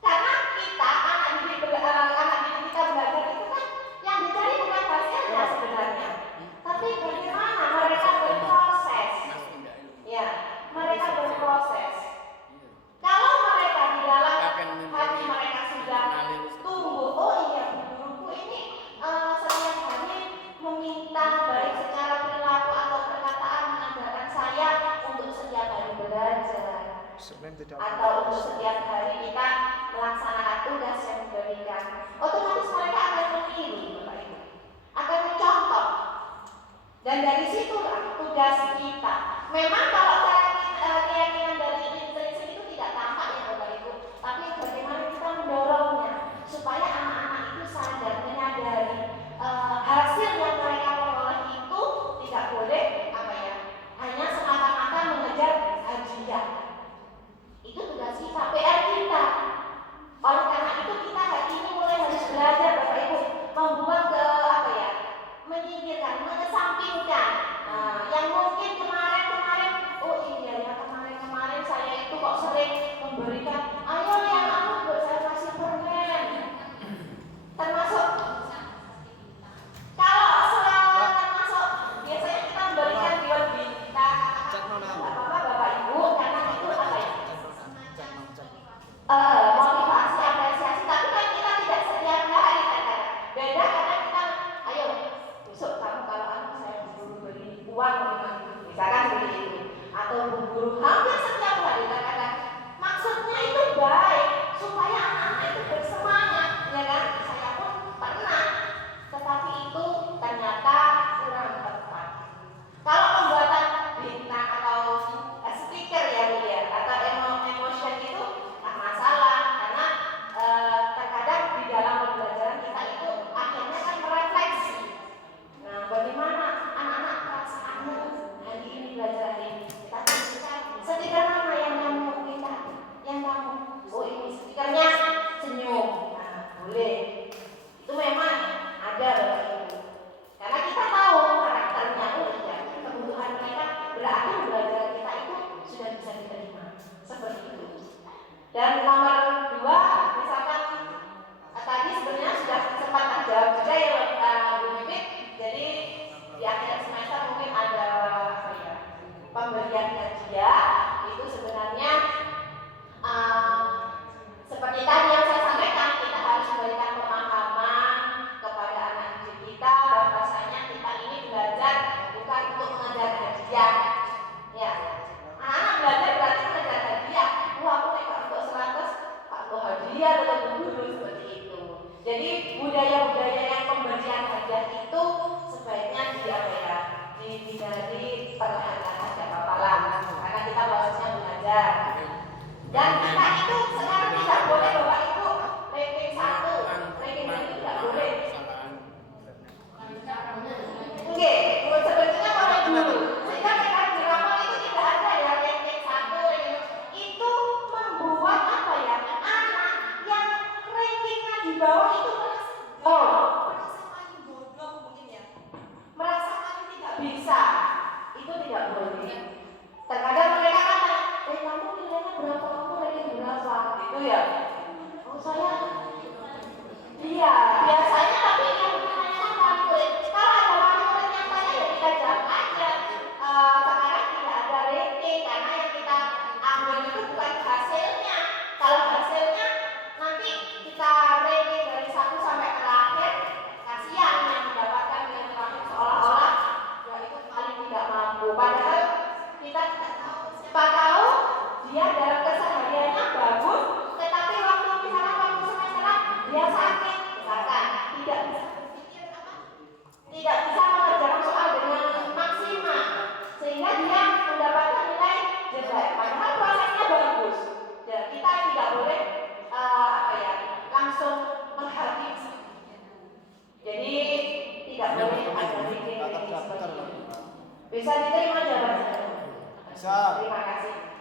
Karena kita anak didik kita belajar itu kan yang dicari bukan hasilnya sebenarnya, tapi bagaimana mereka berproses. Ya, mereka berproses. Kalau mereka di dalam hati mereka sudah tumbuh, oh iya guruku ini setiap hari meminta baik secara perilaku atau perkataan mengajarkan saya untuk setiap hari belajar atau untuk setiap hari kita melaksanakan tugas yang diberikan, otomatis mereka akan meniru Bapak Ibu, akan mencontoh, dan dari situlah tugas kita. Memang kalau keyakinan dari intrinsik itu tidak tampak ya Bapak Ibu, tapi bagaimana kita mendorongnya supaya anak-anak itu sadar, menyadari hasil yang mereka peroleh itu tidak boleh hanya semata-mata mengejar hadiah. Itu tugas kita, PR kita. Oleh karena itu kita hari ini mulai harus belajar Bapak Ibu membuat menyingkirkan, mengesampingkan yang mungkin kemarin oh Dan kita itu sekarang tidak boleh Bapak Ibu ranking 1, ranking 2 itu tidak boleh. Oke, sebetulnya boleh dulu. Sehingga kita di rapor itu tidak ada ya ranking 1, ranking itu membuat apa ya? Anak yang rankingnya di bawah itu merasa paling bodoh mungkin ya. Merasa paling tidak bisa. Itu tidak boleh. Terkadang mereka kata, kamu nilainya berapa, kamu ranking berapa? Itu ya. Oh saya, iya biasanya tapi yang namanya wali murid. Kalau ada wali murid yang tanya ya kita jawab aja. Sekarang tidak ada rating karena yang kita ambil itu bukan hasilnya. Kalau hasilnya nanti kita rating dari 1 sampai terakhir, kasihan yang mendapatkan yang terakhir seolah-olah ya itu paling tidak mampu. Padahal kita tidak tahu. Siapa tahu dia dalam kesehariannya bagus, tetapi waktu misalnya waktu semesteran dia sakit, misalkan tidak bisa berpikir apa, tidak bisa mengerjakan soal dengan maksimal, sehingga dia mendapatkan nilai jelek. Padahal prosesnya bagus. Ya, kita tidak boleh langsung menghakimi. Jadi tidak boleh ada ranking seperti itu. Bisa diterima jawabannya? Bisa. Terima kasih.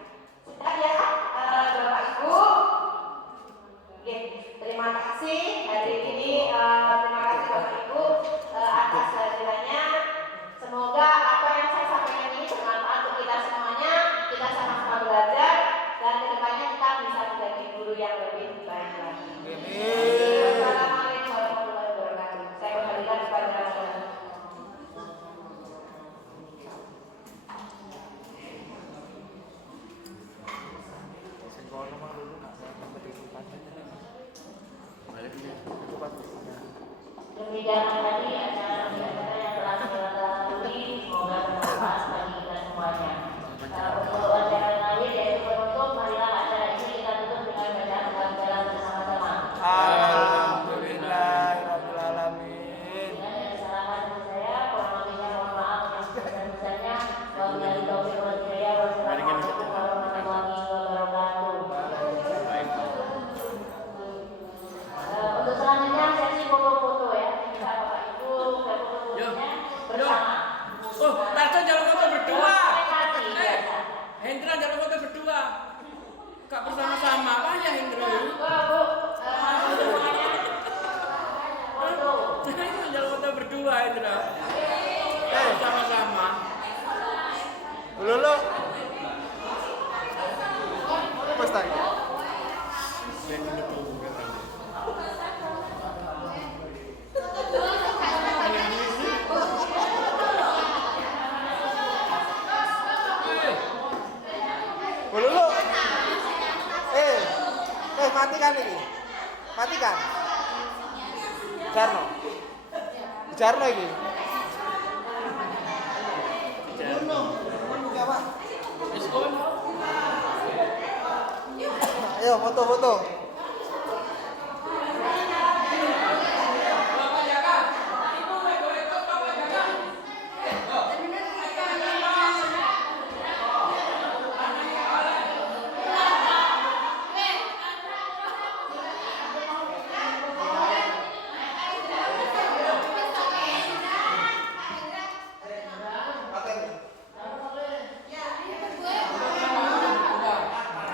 Sudah ya Bapak Ibu. Oke, terima kasih hari ini. Terima kasih Bapak Ibu atas kehadirannya. Semoga apa yang saya sampaikan ini bermanfaat untuk kita semuanya. Kita sama-sama belajar dan kedepannya kita bisa menjadi guru yang lebih baik lagi. Wassalamualaikum warahmatullahi wabarakatuh. Saya kembalikan kepada demikian tadi acara yang telah kita lalui, semoga bermanfaat bagi kita semuanya. Untuk acara lain yaitu penutup, marilah acara ini kita tutup dengan bacaan salam bersama-sama. Alhamdulillahirabbil alamin. Dengan kesalahan saya, kurang lebihnya mohon maaf atas kesalahan-kesalahannya. Wabillahi taufiq wal hidayah. Wassalamualaikum warahmatullahi wabarakatuh. Untuk selanjutnya sesi foto-foto ya. Kita Bapak Ibu foto-fotonya bersama. Oh, Tarto jangan foto berdua. Eh, Hendra jangan foto berdua. Kak bersama-sama lah ya Hendra. Bu, semuanya foto. Jangan foto berdua Hendra. Bersama-sama. Lulu. Apa tadi? Lulu. Matikan ini. Matikan. Jarno. Jarno ini. Ayo foto-foto.